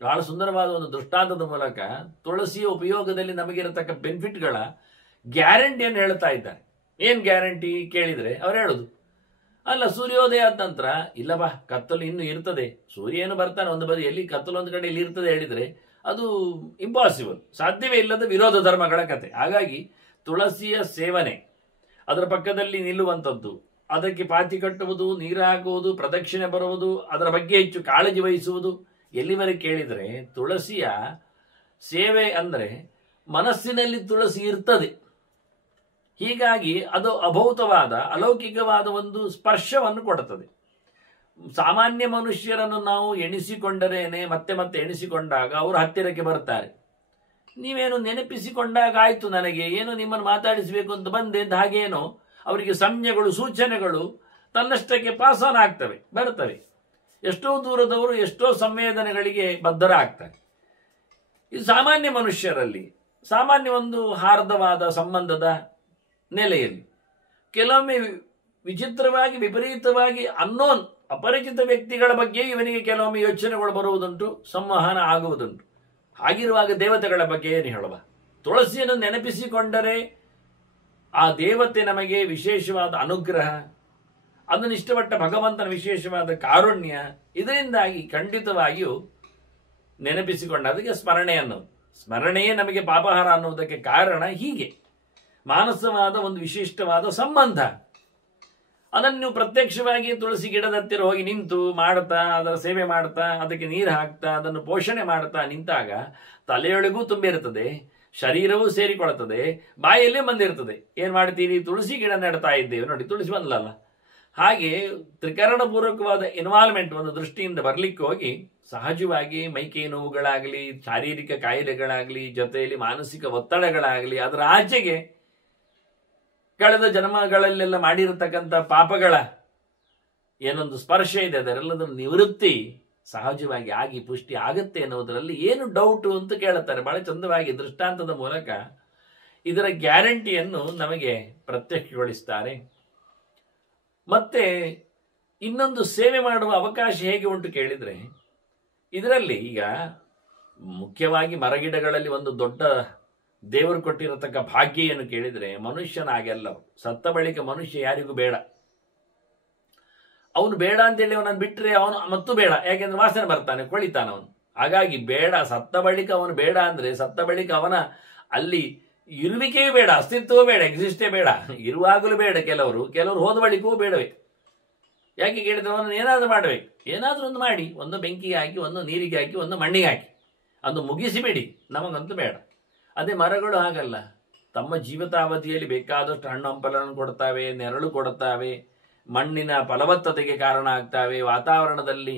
ಬಹಳ ಸುಂದರವಾದ ಒಂದು ದೃಷ್ಟಾಂತದ ಮೂಲಕ ತುಳಸಿಯ ಉಪಯೋಗದಲ್ಲಿ ನಮಗಿರತಕ್ಕ ಬೆನಿಫಿಟ್ಗಳ ಗ್ಯಾರಂಟಿಯನ್ನು ಹೇಳ್ತಾ ಇದ್ದಾರೆ. ಏನು ಗ್ಯಾರಂಟಿ ಕೇಳಿದರೆ ಅವ್ರು ಹೇಳುದು, ಅಲ್ಲ ಸೂರ್ಯೋದಯ ಆದ ನಂತರ ಇಲ್ಲವಾ ಕತ್ತಲು ಇನ್ನೂ ಇರ್ತದೆ, ಸೂರ್ಯ ಏನು ಬರ್ತಾನೆ ಒಂದು ಬದಿಯಲ್ಲಿ, ಕತ್ತಲು ಒಂದು ಕಡೆ ಇಲ್ಲಿ ಇರ್ತದೆ ಹೇಳಿದರೆ ಅದು ಇಂಪಾಸಿಬಲ್, ಸಾಧ್ಯವೇ ಇಲ್ಲದ ವಿರೋಧ ಧರ್ಮಗಳ ಕತೆ. ಹಾಗಾಗಿ ತುಳಸಿಯ ಸೇವನೆ, ಅದರ ಪಕ್ಕದಲ್ಲಿ ನಿಲ್ಲುವಂಥದ್ದು, ಅದಕ್ಕೆ ಪಾತಿ ಕಟ್ಟುವುದು, ನೀರು ಹಾಕುವುದು, ಪ್ರದಕ್ಷಿಣೆ ಬರುವುದು, ಅದರ ಬಗ್ಗೆ ಹೆಚ್ಚು ಕಾಳಜಿ ವಹಿಸುವುದು, ಎಲ್ಲಿವರೆಗೆ ಕೇಳಿದರೆ ತುಳಸಿಯ ಸೇವೆ ಅಂದರೆ ಮನಸ್ಸಿನಲ್ಲಿ ತುಳಸಿ ಇರ್ತದೆ. ಹೀಗಾಗಿ ಅದು ಅಭೌತವಾದ ಅಲೌಕಿಕವಾದ ಒಂದು ಸ್ಪರ್ಶವನ್ನು ಕೊಡುತ್ತದೆ. ಸಾಮಾನ್ಯ ಮನುಷ್ಯರನ್ನು ನಾವು ಎಣಿಸಿಕೊಂಡರೇನೆ ಮತ್ತೆ ಮತ್ತೆ ಎಣಿಸಿಕೊಂಡಾಗ ಅವರು ಹತ್ತಿರಕ್ಕೆ ಬರ್ತಾರೆ. ನೀವೇನು ನೆನಪಿಸಿಕೊಂಡಾಗ ಆಯ್ತು, ನನಗೆ ಏನು ನಿಮ್ಮನ್ನು ಮಾತಾಡಿಸಬೇಕು ಅಂತ ಬಂದೆ ಅಂತ ಹಾಗೇನೋ ಅವರಿಗೆ ಸಂಜ್ಞೆಗಳು, ಸೂಚನೆಗಳು ತನ್ನಷ್ಟಕ್ಕೆ ಪಾಸ್ ಆನ್ ಆಗ್ತವೆ, ಬರ್ತವೆ. ಎಷ್ಟೋ ದೂರದವರು ಎಷ್ಟೋ ಸಂವೇದನೆಗಳಿಗೆ ಬದ್ಧರಾಗ್ತಾರೆ. ಇದು ಸಾಮಾನ್ಯ ಮನುಷ್ಯರಲ್ಲಿ, ಸಾಮಾನ್ಯ ಒಂದು ಹಾರ್ದವಾದ ಸಂಬಂಧದ ನೆಲೆಯಲ್ಲಿ. ಕೆಲವೊಮ್ಮೆ ವಿಚಿತ್ರವಾಗಿ, ವಿಪರೀತವಾಗಿ ಅನ್ನೋನ್ ಅಪರಿಚಿತ ವ್ಯಕ್ತಿಗಳ ಬಗ್ಗೆ ಇವನಿಗೆ ಕೆಲವೊಮ್ಮೆ ಯೋಚನೆಗಳು ಬರುವುದುಂಟು, ಸಂವಹನ ಆಗುವುದುಂಟು. ಹಾಗಿರುವಾಗ ದೇವತೆಗಳ ಬಗ್ಗೆ ಏನು ಹೇಳುವ? ತುಳಸಿಯನ್ನು ನೆನಪಿಸಿಕೊಂಡರೆ ಆ ದೇವತೆ ನಮಗೆ ವಿಶೇಷವಾದ ಅನುಗ್ರಹ, ಅದನ್ನು ಇಷ್ಟಪಟ್ಟ ಭಗವಂತನ ವಿಶೇಷವಾದ ಕಾರುಣ್ಯ, ಇದರಿಂದಾಗಿ ಖಂಡಿತವಾಗಿಯೂ ನೆನಪಿಸಿಕೊಂಡ ಅದಕ್ಕೆ ಸ್ಮರಣೆ ಅನ್ನೋದು. ಸ್ಮರಣೆಯೇ ನಮಗೆ ಪಾಪಹಾರ ಅನ್ನುವುದಕ್ಕೆ ಕಾರಣ ಹೀಗೆ ಮಾನಸವಾದ ಒಂದು ವಿಶಿಷ್ಟವಾದ ಸಂಬಂಧ. ಅದನ್ನು ನೀವು ಪ್ರತ್ಯಕ್ಷವಾಗಿ ತುಳಸಿ ಗಿಡದ ಹತ್ತಿರ ಹೋಗಿ ನಿಂತು ಮಾಡ್ತಾ, ಅದರ ಸೇವೆ ಮಾಡ್ತಾ, ಅದಕ್ಕೆ ನೀರು ಹಾಕ್ತಾ, ಅದನ್ನು ಪೋಷಣೆ ಮಾಡ್ತಾ ನಿಂತಾಗ ತಲೆಯೊಳಗೂ ತುಂಬಿರ್ತದೆ, ಶರೀರವೂ ಸೇರಿಕೊಳ್ಳುತ್ತದೆ, ಬಾಯಲ್ಲೇ ಬಂದಿರ್ತದೆ. ಏನ್ ಮಾಡ್ತೀರಿ? ತುಳಸಿ ಗಿಡ ನೆಡ್ತಾ ಇದ್ದೇವೆ ನೋಡಿ, ತುಳಸಿ ಬಂದ್ಲಲ್ಲ. ಹಾಗೆ ತ್ರಿಕರಣಪೂರ್ವಕವಾದ ಇನ್ವಾಲ್ವ್ಮೆಂಟ್ ಒಂದು ದೃಷ್ಟಿಯಿಂದ ಬರ್ಲಿಕ್ಕೆ ಹೋಗಿ ಸಹಜವಾಗಿ ಮೈಕೈ ನೋವುಗಳಾಗಲಿ, ಶಾರೀರಿಕ ಕಾಯಿಲೆಗಳಾಗಲಿ, ಜೊತೆಯಲ್ಲಿ ಮಾನಸಿಕ ಒತ್ತಡಗಳಾಗಲಿ, ಅದರ ಆಚೆಗೆ ಕಳೆದ ಜನ್ಮಗಳಲ್ಲೆಲ್ಲ ಮಾಡಿರತಕ್ಕಂಥ ಪಾಪಗಳ ಏನೊಂದು ಸ್ಪರ್ಶ ಇದೆ, ಅದರೆಲ್ಲದ ನಿವೃತ್ತಿ ಸಹಜವಾಗಿ ಆಗಿ ಪುಷ್ಟಿ ಆಗುತ್ತೆ ಅನ್ನೋದರಲ್ಲಿ ಏನು ಡೌಟು ಅಂತ ಕೇಳುತ್ತಾರೆ. ಬಹಳ ಚಂದವಾಗಿ ದೃಷ್ಟಾಂತದ ಮೂಲಕ ಇದರ ಗ್ಯಾರಂಟಿಯನ್ನು ನಮಗೆ ಪ್ರತ್ಯಕ್ಷಗೊಳಿಸ್ತಾರೆ. ಮತ್ತೆ ಇನ್ನೊಂದು ಸೇವೆ ಮಾಡುವ ಅವಕಾಶ ಹೇಗೆ ಉಂಟು ಕೇಳಿದ್ರೆ, ಇದರಲ್ಲಿ ಈಗ ಮುಖ್ಯವಾಗಿ ಮರಗಿಡಗಳಲ್ಲಿ ಒಂದು ದೊಡ್ಡ ದೇವರು ಕೊಟ್ಟಿರತಕ್ಕ ಭಾಗ್ಯ ಏನು ಕೇಳಿದ್ರೆ, ಮನುಷ್ಯನಾಗೆಲ್ಲ ಸತ್ತ ಬಳಿಕ ಮನುಷ್ಯ ಯಾರಿಗೂ ಬೇಡ. ಅವನು ಬೇಡ ಅಂತೇಳಿ ಅವನನ್ನು ಬಿಟ್ಟರೆ ಅವನು ಮತ್ತೂ ಬೇಡ, ಯಾಕೆಂದ್ರೆ ವಾಸನೆ ಬರ್ತಾನೆ, ಕೊಳಿತಾನ ಅವನು. ಹಾಗಾಗಿ ಬೇಡ, ಸತ್ತ ಬಳಿಕ ಅವನು ಬೇಡ ಅಂದ್ರೆ ಸತ್ತ ಬಳಿಕ ಅವನ ಅಲ್ಲಿ ಇರುವಿಕೆಯೂ ಬೇಡ, ಅಸ್ತಿತ್ವವೂ ಬೇಡ, ಎಕ್ಸಿಸ್ಟೇ ಬೇಡ, ಇರುವಾಗಲೂ ಬೇಡ. ಕೆಲವರು ಹೋದ ಬಳಿಕವೂ ಬೇಡವೇ. ಯಾಕೆ ಕೇಳಿದ್ರೆ ಅವನು ಏನಾದರೂ ಮಾಡಬೇಕು, ಏನಾದರೂ ಒಂದು ಮಾಡಿ, ಒಂದು ಬೆಂಕಿಗೆ ಹಾಕಿ, ಒಂದು ನೀರಿಗೆ ಹಾಕಿ, ಒಂದು ಮಣ್ಣಿಗೆ ಹಾಕಿ, ಅದು ಮುಗಿಸಿಬಿಡಿ, ನಮಗಂತೂ ಬೇಡ. ಅದೇ ಮರಗಳು ಹಾಗಲ್ಲ, ತಮ್ಮ ಜೀವಿತಾವಧಿಯಲ್ಲಿ ಬೇಕಾದಷ್ಟು ಹಣ್ಣು ಹಂಪಲನ್ನು ಕೊಡ್ತಾವೆ, ನೆರಳು ಕೊಡುತ್ತಾವೆ, ಮಣ್ಣಿನ ಫಲವತ್ತತೆಗೆ ಕಾರಣ ಆಗ್ತಾವೆ, ವಾತಾವರಣದಲ್ಲಿ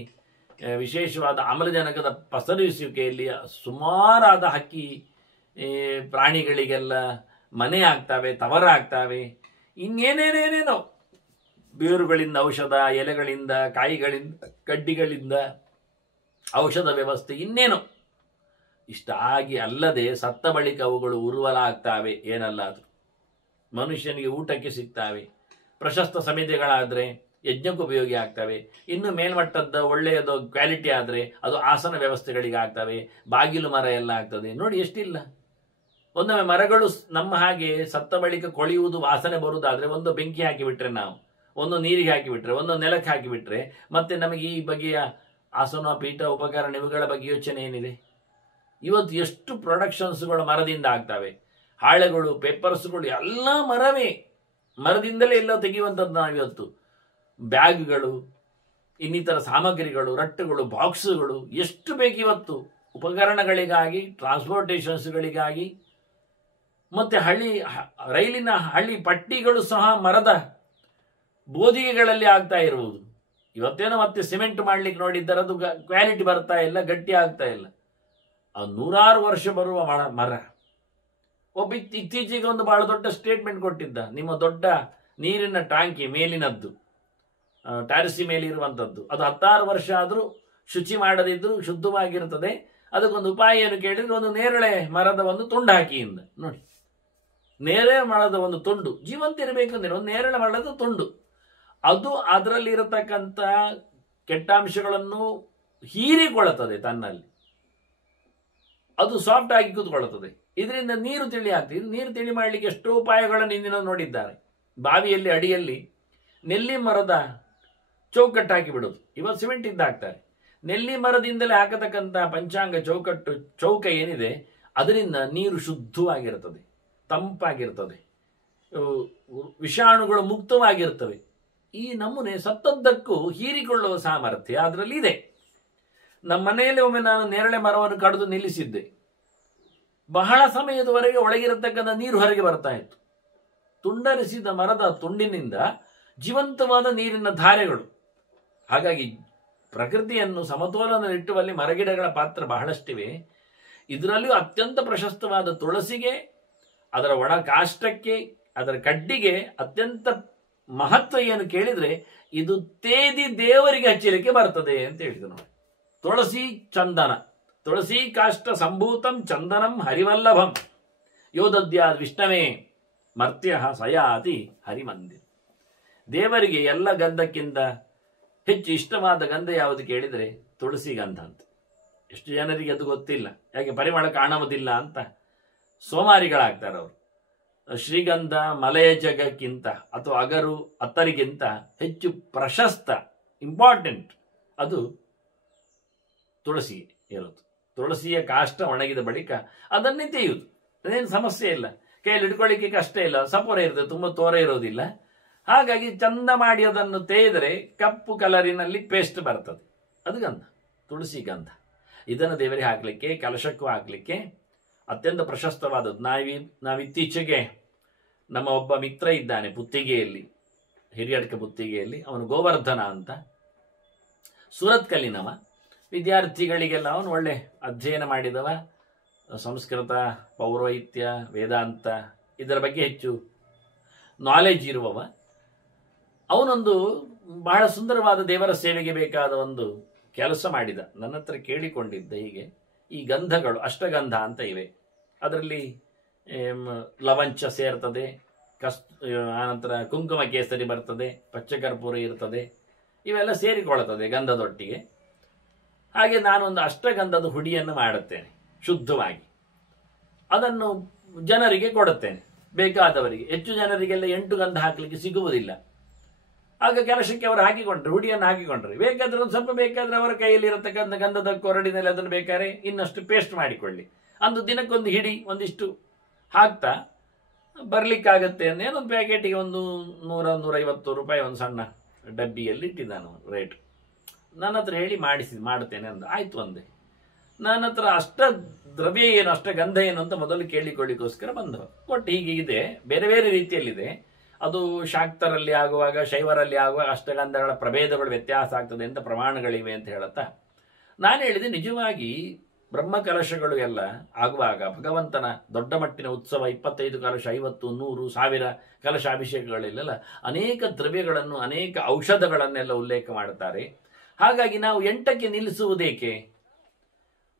ವಿಶೇಷವಾದ ಆಮ್ಲಜನಕದ ಪಸರಿಸುವಿಕೆಯಲ್ಲಿ ಸುಮಾರಾದ ಹಕ್ಕಿ ಪ್ರಾಣಿಗಳಿಗೆಲ್ಲ ಮನೆ ಆಗ್ತಾವೆ, ತವರ ಆಗ್ತಾವೆ, ಇನ್ನೇನೇನೇನೇನೋ ಬೇರುಗಳಿಂದ ಔಷಧ, ಎಲೆಗಳಿಂದ, ಕಾಯಿಗಳಿಂದ, ಕಡ್ಡಿಗಳಿಂದ ಔಷಧ ವ್ಯವಸ್ಥೆ, ಇನ್ನೇನು ಇಷ್ಟಾಗಿ ಅಲ್ಲದೆ ಸತ್ತ ಬಳಿಕ ಅವುಗಳು ಉರುವಲ ಆಗ್ತಾವೆ. ಏನಲ್ಲ ಅದು ಮನುಷ್ಯನಿಗೆ ಊಟಕ್ಕೆ ಸಿಗ್ತಾವೆ, ಪ್ರಶಸ್ತ ಸಮಿತಿಗಳಾದರೆ ಯಜ್ಞಕ್ಕೆ ಉಪಯೋಗಿ ಆಗ್ತವೆ, ಇನ್ನು ಮೇಲ್ಮಟ್ಟದ ಒಳ್ಳೆಯದು ಕ್ವಾಲಿಟಿ ಆದರೆ ಅದು ಆಸನ ವ್ಯವಸ್ಥೆಗಳಿಗೆ ಆಗ್ತವೆ, ಬಾಗಿಲು ಮರ ಎಲ್ಲ ಆಗ್ತದೆ. ನೋಡಿ ಎಷ್ಟಿಲ್ಲ. ಒಂದೊಮ್ಮೆ ಮರಗಳು ನಮ್ಮ ಹಾಗೆ ಸತ್ತ ಬಳಿಕ ಕೊಳೆಯುವುದು, ವಾಸನೆ ಬರುವುದಾದ್ರೆ ಒಂದು ಬೆಂಕಿ ಹಾಕಿಬಿಟ್ರೆ, ನಾವು ಒಂದು ನೀರಿಗೆ ಹಾಕಿಬಿಟ್ರೆ, ಒಂದು ನೆಲಕ್ಕೆ ಹಾಕಿಬಿಟ್ರೆ, ಮತ್ತೆ ನಮಗೆ ಈ ಬಗೆಯ ಆಸನ, ಪೀಠ, ಉಪಕರಣ ಇವುಗಳ ಬಗ್ಗೆ ಯೋಚನೆ ಏನಿದೆ? ಇವತ್ತು ಎಷ್ಟು ಪ್ರೊಡಕ್ಷನ್ಸ್ಗಳು ಮರದಿಂದ ಆಗ್ತವೆ, ಹಾಳೆಗಳು, ಪೇಪರ್ಸ್ಗಳು ಎಲ್ಲ ಮರವೇ, ಮರದಿಂದಲೇ ಎಲ್ಲ ತೆಗೆಯುವಂಥದ್ದು. ನಾವಿವತ್ತು ಬ್ಯಾಗ್ಗಳು, ಇನ್ನಿತರ ಸಾಮಗ್ರಿಗಳು, ರಟ್ಟುಗಳು, ಬಾಕ್ಸುಗಳು ಎಷ್ಟು ಬೇಕಿವತ್ತು ಉಪಕರಣಗಳಿಗಾಗಿ, ಟ್ರಾನ್ಸ್ಪೋರ್ಟೇಷನ್ಸ್ಗಳಿಗಾಗಿ. ಮತ್ತೆ ರೈಲಿನ ಹಳಿ ಪಟ್ಟಿಗಳು ಸಹ ಮರದ ಬೋದಿಗೆಗಳಲ್ಲಿ ಆಗ್ತಾ ಇರುವುದು. ಇವತ್ತೇನೋ ಮತ್ತೆ ಸಿಮೆಂಟ್ ಮಾಡ್ಲಿಕ್ಕೆ ನೋಡಿದ್ದಾರೆ, ಅದು ಕ್ವಾಲಿಟಿ ಬರ್ತಾ ಇಲ್ಲ, ಗಟ್ಟಿ ಆಗ್ತಾ ಇಲ್ಲ. ಅದು 100 ವರ್ಷ ಬರುವ ಮರ. ಒಬ್ಬ ಇತ್ತೀಚೆಗೆ ಒಂದು ಬಹಳ ದೊಡ್ಡ ಸ್ಟೇಟ್ಮೆಂಟ್ ಕೊಟ್ಟಿದ್ದ, ನಿಮ್ಮ ದೊಡ್ಡ ನೀರಿನ ಟ್ಯಾಂಕಿ ಮೇಲಿನದ್ದು, ಟ್ಯಾರಿಸಿ ಮೇಲಿರುವಂಥದ್ದು, ಅದು 16 ವರ್ಷ ಆದರೂ ಶುಚಿ ಮಾಡದಿದ್ರು ಶುದ್ಧವಾಗಿರ್ತದೆ. ಅದಕ್ಕೊಂದು ಉಪಾಯ ಏನು ಕೇಳಿದ್ರೆ, ಒಂದು ನೇರಳೆ ಮರದ ಒಂದು ತುಂಡು ಹಾಕಿಯಿಂದ ನೋಡಿ, ನೇರಳೆ ಮರದ ಒಂದು ತುಂಡು ಜೀವಂತ ಇರಬೇಕಂದ್ರೆ ಒಂದು ನೇರಳೆ ಮರದ ತುಂಡು, ಅದು ಅದರಲ್ಲಿ ಇರತಕ್ಕಂಥ ಕೆಟ್ಟಾಂಶಗಳನ್ನು ಹೀರಿಕೊಳ್ಳುತ್ತದೆ ತನ್ನಲ್ಲಿ, ಅದು ಸಾಫ್ಟ್ ಆಗಿ ಕೂತ್ಕೊಳ್ಳುತ್ತದೆ. ಇದರಿಂದ ನೀರು ತಿಳಿ ಆಗ್ತದೆ. ಇದು ನೀರು ತಿಳಿ ಮಾಡಲಿಕ್ಕೆ ಎಷ್ಟೋ ಉಪಾಯಗಳನ್ನು ಇಂದಿನ ನೋಡಿದ್ದಾರೆ. ಬಾವಿಯಲ್ಲಿ ಅಡಿಯಲ್ಲಿ ನೆಲ್ಲಿ ಮರದ ಚೌಕಟ್ಟು ಹಾಕಿ ಬಿಡೋದು, ಇವತ್ತು ಸಿಮೆಂಟ್ ಇದ್ದ ಹಾಕ್ತಾರೆ. ನೆಲ್ಲಿ ಮರದಿಂದಲೇ ಹಾಕತಕ್ಕಂಥ ಪಂಚಾಂಗ ಚೌಕ ಏನಿದೆ, ಅದರಿಂದ ನೀರು ಶುದ್ಧವಾಗಿರ್ತದೆ, ತಂಪಾಗಿರ್ತದೆ, ವಿಷಾಣುಗಳು ಮುಕ್ತವಾಗಿರ್ತವೆ. ಈ ನಮೂನೆ ಸತ್ತದ್ದಕ್ಕೂ ಹೀರಿಕೊಳ್ಳುವ ಸಾಮರ್ಥ್ಯ ಅದರಲ್ಲಿ ಇದೆ. ನಮ್ಮ ಮನೆಯಲ್ಲಿ ಒಮ್ಮೆ ನಾನು ನೇರಳೆ ಮರವನ್ನು ಕಡಿದು ನಿಲ್ಲಿಸಿದ್ದೆ. ಬಹಳ ಸಮಯದವರೆಗೆ ಒಳಗಿರತಕ್ಕಂಥ ನೀರು ಹೊರಗೆ ಬರ್ತಾ ಇತ್ತು. ತುಂಡರಿಸಿದ ಮರದ ತುಂಡಿನಿಂದ ಜೀವಂತವಾದ ನೀರಿನ ಧಾರೆಗಳು. ಹಾಗಾಗಿ ಪ್ರಕೃತಿಯನ್ನು ಸಮತೋಲನದಲ್ಲಿಟ್ಟುವಲ್ಲಿ ಮರಗಿಡಗಳ ಪಾತ್ರ ಬಹಳಷ್ಟಿವೆ. ಇದರಲ್ಲಿಯೂ ಅತ್ಯಂತ ಪ್ರಶಸ್ತವಾದ ತುಳಸಿಗೆ, ಅದರ ಒಣ ಕಾಷ್ಟಕ್ಕೆ, ಅದರ ಕಡ್ಡಿಗೆ ಅತ್ಯಂತ ಮಹತ್ವ ಏನು ಕೇಳಿದ್ರೆ, ಇದು ತೇದಿ ದೇವರಿಗೆ ಹಚ್ಚಲಿಕ್ಕೆ ಬರ್ತದೆ ಅಂತ ಹೇಳಿದ್ರು ನೋಡಿ. ತುಳಸಿ ಚಂದನ, ತುಳಸಿ ಕಾಷ್ಟ ಸಂಭೂತಂ ಚಂದನಂ ಹರಿವಲ್ಲಭಂ ಯೋದದ್ಯಾದ್ ವಿಷ್ಣವೇ ಮರ್ತ್ಯ ಸಯಾತಿ ಹರಿಮಂದಿರ. ದೇವರಿಗೆ ಎಲ್ಲ ಗಂಧಕ್ಕಿಂತ ಹೆಚ್ಚು ಇಷ್ಟವಾದ ಗಂಧ ಯಾವುದು ಕೇಳಿದರೆ ತುಳಸಿ ಗಂಧ ಅಂತ. ಎಷ್ಟು ಜನರಿಗೆ ಅದು ಗೊತ್ತಿಲ್ಲ, ಯಾಕೆ ಪರಿಮಳ ಕಾಣುವುದಿಲ್ಲ ಅಂತ ಸೋಮಾರಿಗಳಾಗ್ತಾರೆ ಅವರು. ಶ್ರೀಗಂಧ ಮಲಯ ಜಗಕ್ಕಿಂತ ಅಥವಾ ಅಗರು ಅತ್ತರಿಗಿಂತ ಹೆಚ್ಚು ಪ್ರಶಸ್ತ, ಇಂಪಾರ್ಟೆಂಟ್ ಅದು ತುಳಸಿಗೆ ಇರೋದು. ತುಳಸಿಯ ಕಾಷ್ಟ ಒಣಗಿದ ಬಳಿಕ ಅದನ್ನೇ ತೆಗೆಯುವುದು, ಅದೇನು ಸಮಸ್ಯೆ ಇಲ್ಲ, ಕೈಯಲ್ಲಿ ಹಿಡ್ಕೊಳ್ಳಿಕ್ಕೆ ಕಷ್ಟ ಇಲ್ಲ, ಸಪೋರ ಇರ್ತದೆ, ತುಂಬ ತೋರ ಇರೋದಿಲ್ಲ. ಹಾಗಾಗಿ ಚಂದ ಮಾಡಿ ಅದನ್ನು ತೇದರೆ ಕಪ್ಪು ಕಲರಿನಲ್ಲಿ ಪೇಸ್ಟ್ ಬರ್ತದೆ, ಅದು ಗಂಧ, ತುಳಸಿ ಗಂಧ. ಇದನ್ನು ದೇವರಿಗೆ ಹಾಕಲಿಕ್ಕೆ, ಕಲಶಕ್ಕೂ ಹಾಕಲಿಕ್ಕೆ ಅತ್ಯಂತ ಪ್ರಶಸ್ತವಾದದ್ದು. ನಾವಿತ್ತೀಚೆಗೆ ನಮ್ಮ ಒಬ್ಬ ಮಿತ್ರ ಇದ್ದಾನೆ ಪುತ್ತಿಗೆಯಲ್ಲಿ, ಹಿರಿಯಡ್ಕ ಪುತ್ತಿಗೆಯಲ್ಲಿ, ಅವನು ಗೋವರ್ಧನ ಅಂತ, ಸೂರತ್ ಕಲ್ಲಿನವ. ವಿದ್ಯಾರ್ಥಿಗಳಿಗೆಲ್ಲ ಅವನು ಒಳ್ಳೆ ಅಧ್ಯಯನ ಮಾಡಿದವ, ಸಂಸ್ಕೃತ, ಪೌರೋಹಿತ್ಯ, ವೇದಾಂತ ಇದರ ಬಗ್ಗೆ ಹೆಚ್ಚು ನಾಲೆಜ್ ಇರುವವ. ಅವನೊಂದು ಬಹಳ ಸುಂದರವಾದ ದೇವರ ಸೇವೆಗೆ ಬೇಕಾದ ಒಂದು ಕೆಲಸ ಮಾಡಿದ. ನನ್ನ ಹತ್ರ ಕೇಳಿಕೊಂಡಿದ್ದ, ಹೀಗೆ ಈ ಗಂಧಗಳು ಅಷ್ಟಗಂಧ ಅಂತ ಇವೆ, ಅದರಲ್ಲಿ ಲವಂಚ ಸೇರ್ತದೆ, ಆನಂತರ ಕುಂಕುಮ ಕೇಸರಿ ಬರ್ತದೆ, ಪಚ್ಚಕರ್ಪೂರ ಇರ್ತದೆ, ಇವೆಲ್ಲ ಸೇರಿಕೊಳ್ಳುತ್ತದೆ ಗಂಧದೊಟ್ಟಿಗೆ. ಹಾಗೆ ನಾನೊಂದು ಅಷ್ಟಗಂಧದ ಹುಡಿಯನ್ನು ಮಾಡುತ್ತೇನೆ ಶುದ್ಧವಾಗಿ, ಅದನ್ನು ಜನರಿಗೆ ಕೊಡುತ್ತೇನೆ, ಬೇಕಾದವರಿಗೆ. ಹೆಚ್ಚು ಜನರಿಗೆಲ್ಲ 8 ಗಂಧ ಹಾಕಲಿಕ್ಕೆ ಸಿಗುವುದಿಲ್ಲ. ಆಗ ಕೆಲಸಕ್ಕೆ ಅವರು ಹಾಕಿಕೊಂಡ್ರೆ, ಹುಡಿಯನ್ನು ಹಾಕಿಕೊಂಡ್ರೆ, ಬೇಕಾದ್ರೆ ಒಂದು ಸ್ವಲ್ಪ ಬೇಕಾದ್ರೆ ಅವರ ಕೈಯಲ್ಲಿ ಇರತಕ್ಕಂಥ ಗಂಧದ ಕೊರಡಿನಲ್ಲಿ ಅದನ್ನು ಬೇಕಾದ್ರೆ ಇನ್ನಷ್ಟು ಪೇಸ್ಟ್ ಮಾಡಿಕೊಳ್ಳಿ. ಅಂದು ದಿನಕ್ಕೊಂದು ಹಿಡಿ ಒಂದಿಷ್ಟು ಹಾಕ್ತಾ ಬರ್ಲಿಕ್ಕಾಗತ್ತೆ ಅಂದ್ರೆ ಒಂದು ಪ್ಯಾಕೆಟಿಗೆ ಒಂದು 100-150 ರೂಪಾಯಿ ಒಂದು ಸಣ್ಣ ಡಬ್ಬಿಯಲ್ಲಿ ಇಟ್ಟಿದ್ದಾನು ರೇಟ್. ನನ್ನ ಹತ್ರ ಹೇಳಿ ಮಾಡುತ್ತೇನೆ ಅಂದ. ಆಯ್ತು ಅಂದೆ. ನನ್ನ ಹತ್ರ ಅಷ್ಟ ದ್ರವ್ಯ ಏನು, ಅಷ್ಟ ಗಂಧ ಏನು ಅಂತ ಮೊದಲು ಕೇಳಿಕೊಳ್ಳಿಕ್ಕೋಸ್ಕರ ಬಂದವ. ಒಟ್ಟು ಹೀಗಿದೆ, ಬೇರೆ ಬೇರೆ ರೀತಿಯಲ್ಲಿದೆ. ಅದು ಶಾಕ್ತರಲ್ಲಿ ಆಗುವಾಗ, ಶೈವರಲ್ಲಿ ಆಗುವಾಗ ಅಷ್ಟಗಂಧಗಳ ಪ್ರಭೇದಗಳು ವ್ಯತ್ಯಾಸ ಆಗ್ತದೆ ಅಂತ ಪ್ರಮಾಣಗಳಿವೆ ಅಂತ ಹೇಳುತ್ತಾ ನಾನು ಹೇಳಿದೆ, ನಿಜವಾಗಿ ಬ್ರಹ್ಮಕಲಶಗಳು ಎಲ್ಲ ಆಗುವಾಗ ಭಗವಂತನ ದೊಡ್ಡ ಮಟ್ಟಿನ ಉತ್ಸವ, 25 ಕಲಶ, 50, 100, 1000 ಕಲಶ ಅಭಿಷೇಕಗಳಲ್ಲೆಲ್ಲ ಅನೇಕ ದ್ರವ್ಯಗಳನ್ನು, ಅನೇಕ ಔಷಧಗಳನ್ನೆಲ್ಲ ಉಲ್ಲೇಖ ಮಾಡುತ್ತಾರೆ. ಹಾಗಾಗಿ ನಾವು 8ಕ್ಕೆ ನಿಲ್ಲಿಸುವುದೇಕೆ?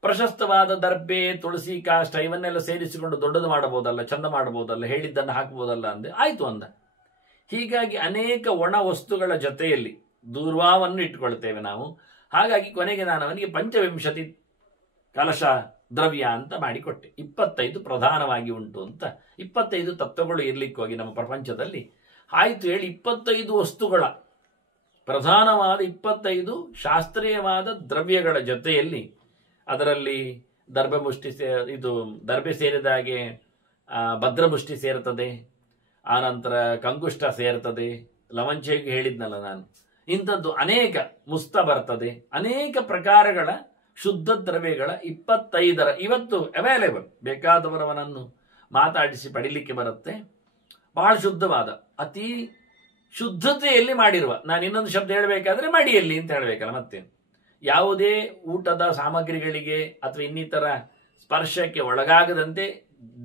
ಪ್ರಶಸ್ತವಾದ ದರ್ಬೆ, ತುಳಸಿ ಕಾಷ್ಟ ಇವನ್ನೆಲ್ಲ ಸೇರಿಸಿಕೊಂಡು ದೊಡ್ಡದು ಮಾಡಬಹುದಲ್ಲ, ಚಂದ ಮಾಡಬಹುದಲ್ಲ, ಹೇಳಿದ್ದನ್ನು ಹಾಕಬಹುದಲ್ಲ ಅಂದೆ. ಆಯ್ತು ಅಂದ. ಹೀಗಾಗಿ ಅನೇಕ ಒಣ ವಸ್ತುಗಳ ಜೊತೆಯಲ್ಲಿ ದೂರ್ವಾವನ್ನು ಇಟ್ಟುಕೊಳ್ತೇವೆ ನಾವು. ಹಾಗಾಗಿ ಕೊನೆಗೆ ನಾನು ಅವನಿಗೆ 25 ಕಲಶ ದ್ರವ್ಯ ಅಂತ ಮಾಡಿಕೊಟ್ಟೆ. 25 ಪ್ರಧಾನವಾಗಿ ಉಂಟು ಅಂತ, 25 ತತ್ವಗಳು ಇರ್ಲಿಕ್ಕೆ ಹೋಗಿ ನಮ್ಮ ಪ್ರಪಂಚದಲ್ಲಿ ಆಯ್ತು ಹೇಳಿ 25 ವಸ್ತುಗಳ ಪ್ರಧಾನವಾದ 25 ಶಾಸ್ತ್ರೀಯವಾದ ದ್ರವ್ಯಗಳ ಜೊತೆಯಲ್ಲಿ ಅದರಲ್ಲಿ ದರ್ಬೆ ಸೇರಿದ ಹಾಗೆ ಭದ್ರಮುಷ್ಟಿ ಸೇರ್ತದೆ, ಆನಂತರ ಕಂಗುಷ್ಟ ಸೇರ್ತದೆ, ಲವಂಚೆಗೆ ಹೇಳಿದ್ನಲ್ಲ ನಾನು, ಇಂಥದ್ದು ಅನೇಕ ಮುಸ್ತ ಬರ್ತದೆ, ಅನೇಕ ಪ್ರಕಾರಗಳ ಶುದ್ಧ ದ್ರವ್ಯಗಳ 25 ಇವತ್ತು ಅವೈಲೇಬಲ್. ಬೇಕಾದವರವನನ್ನು ಮಾತಾಡಿಸಿ ಪಡಿಲಿಕ್ಕೆ ಬರುತ್ತೆ. ಬಹಳ ಶುದ್ಧವಾದ, ಅತಿ ಶುದ್ಧತೆಯಲ್ಲಿ ಮಾಡಿರುವ, ನಾನು ಇನ್ನೊಂದು ಶಬ್ದ ಹೇಳಬೇಕಾದ್ರೆ ಮಡಿಯಲ್ಲಿ ಅಂತ ಹೇಳಬೇಕಲ್ಲ, ಮತ್ತೆ ಯಾವುದೇ ಊಟದ ಸಾಮಗ್ರಿಗಳಿಗೆ ಅಥವಾ ಇನ್ನಿತರ ಸ್ಪರ್ಶಕ್ಕೆ ಒಳಗಾಗದಂತೆ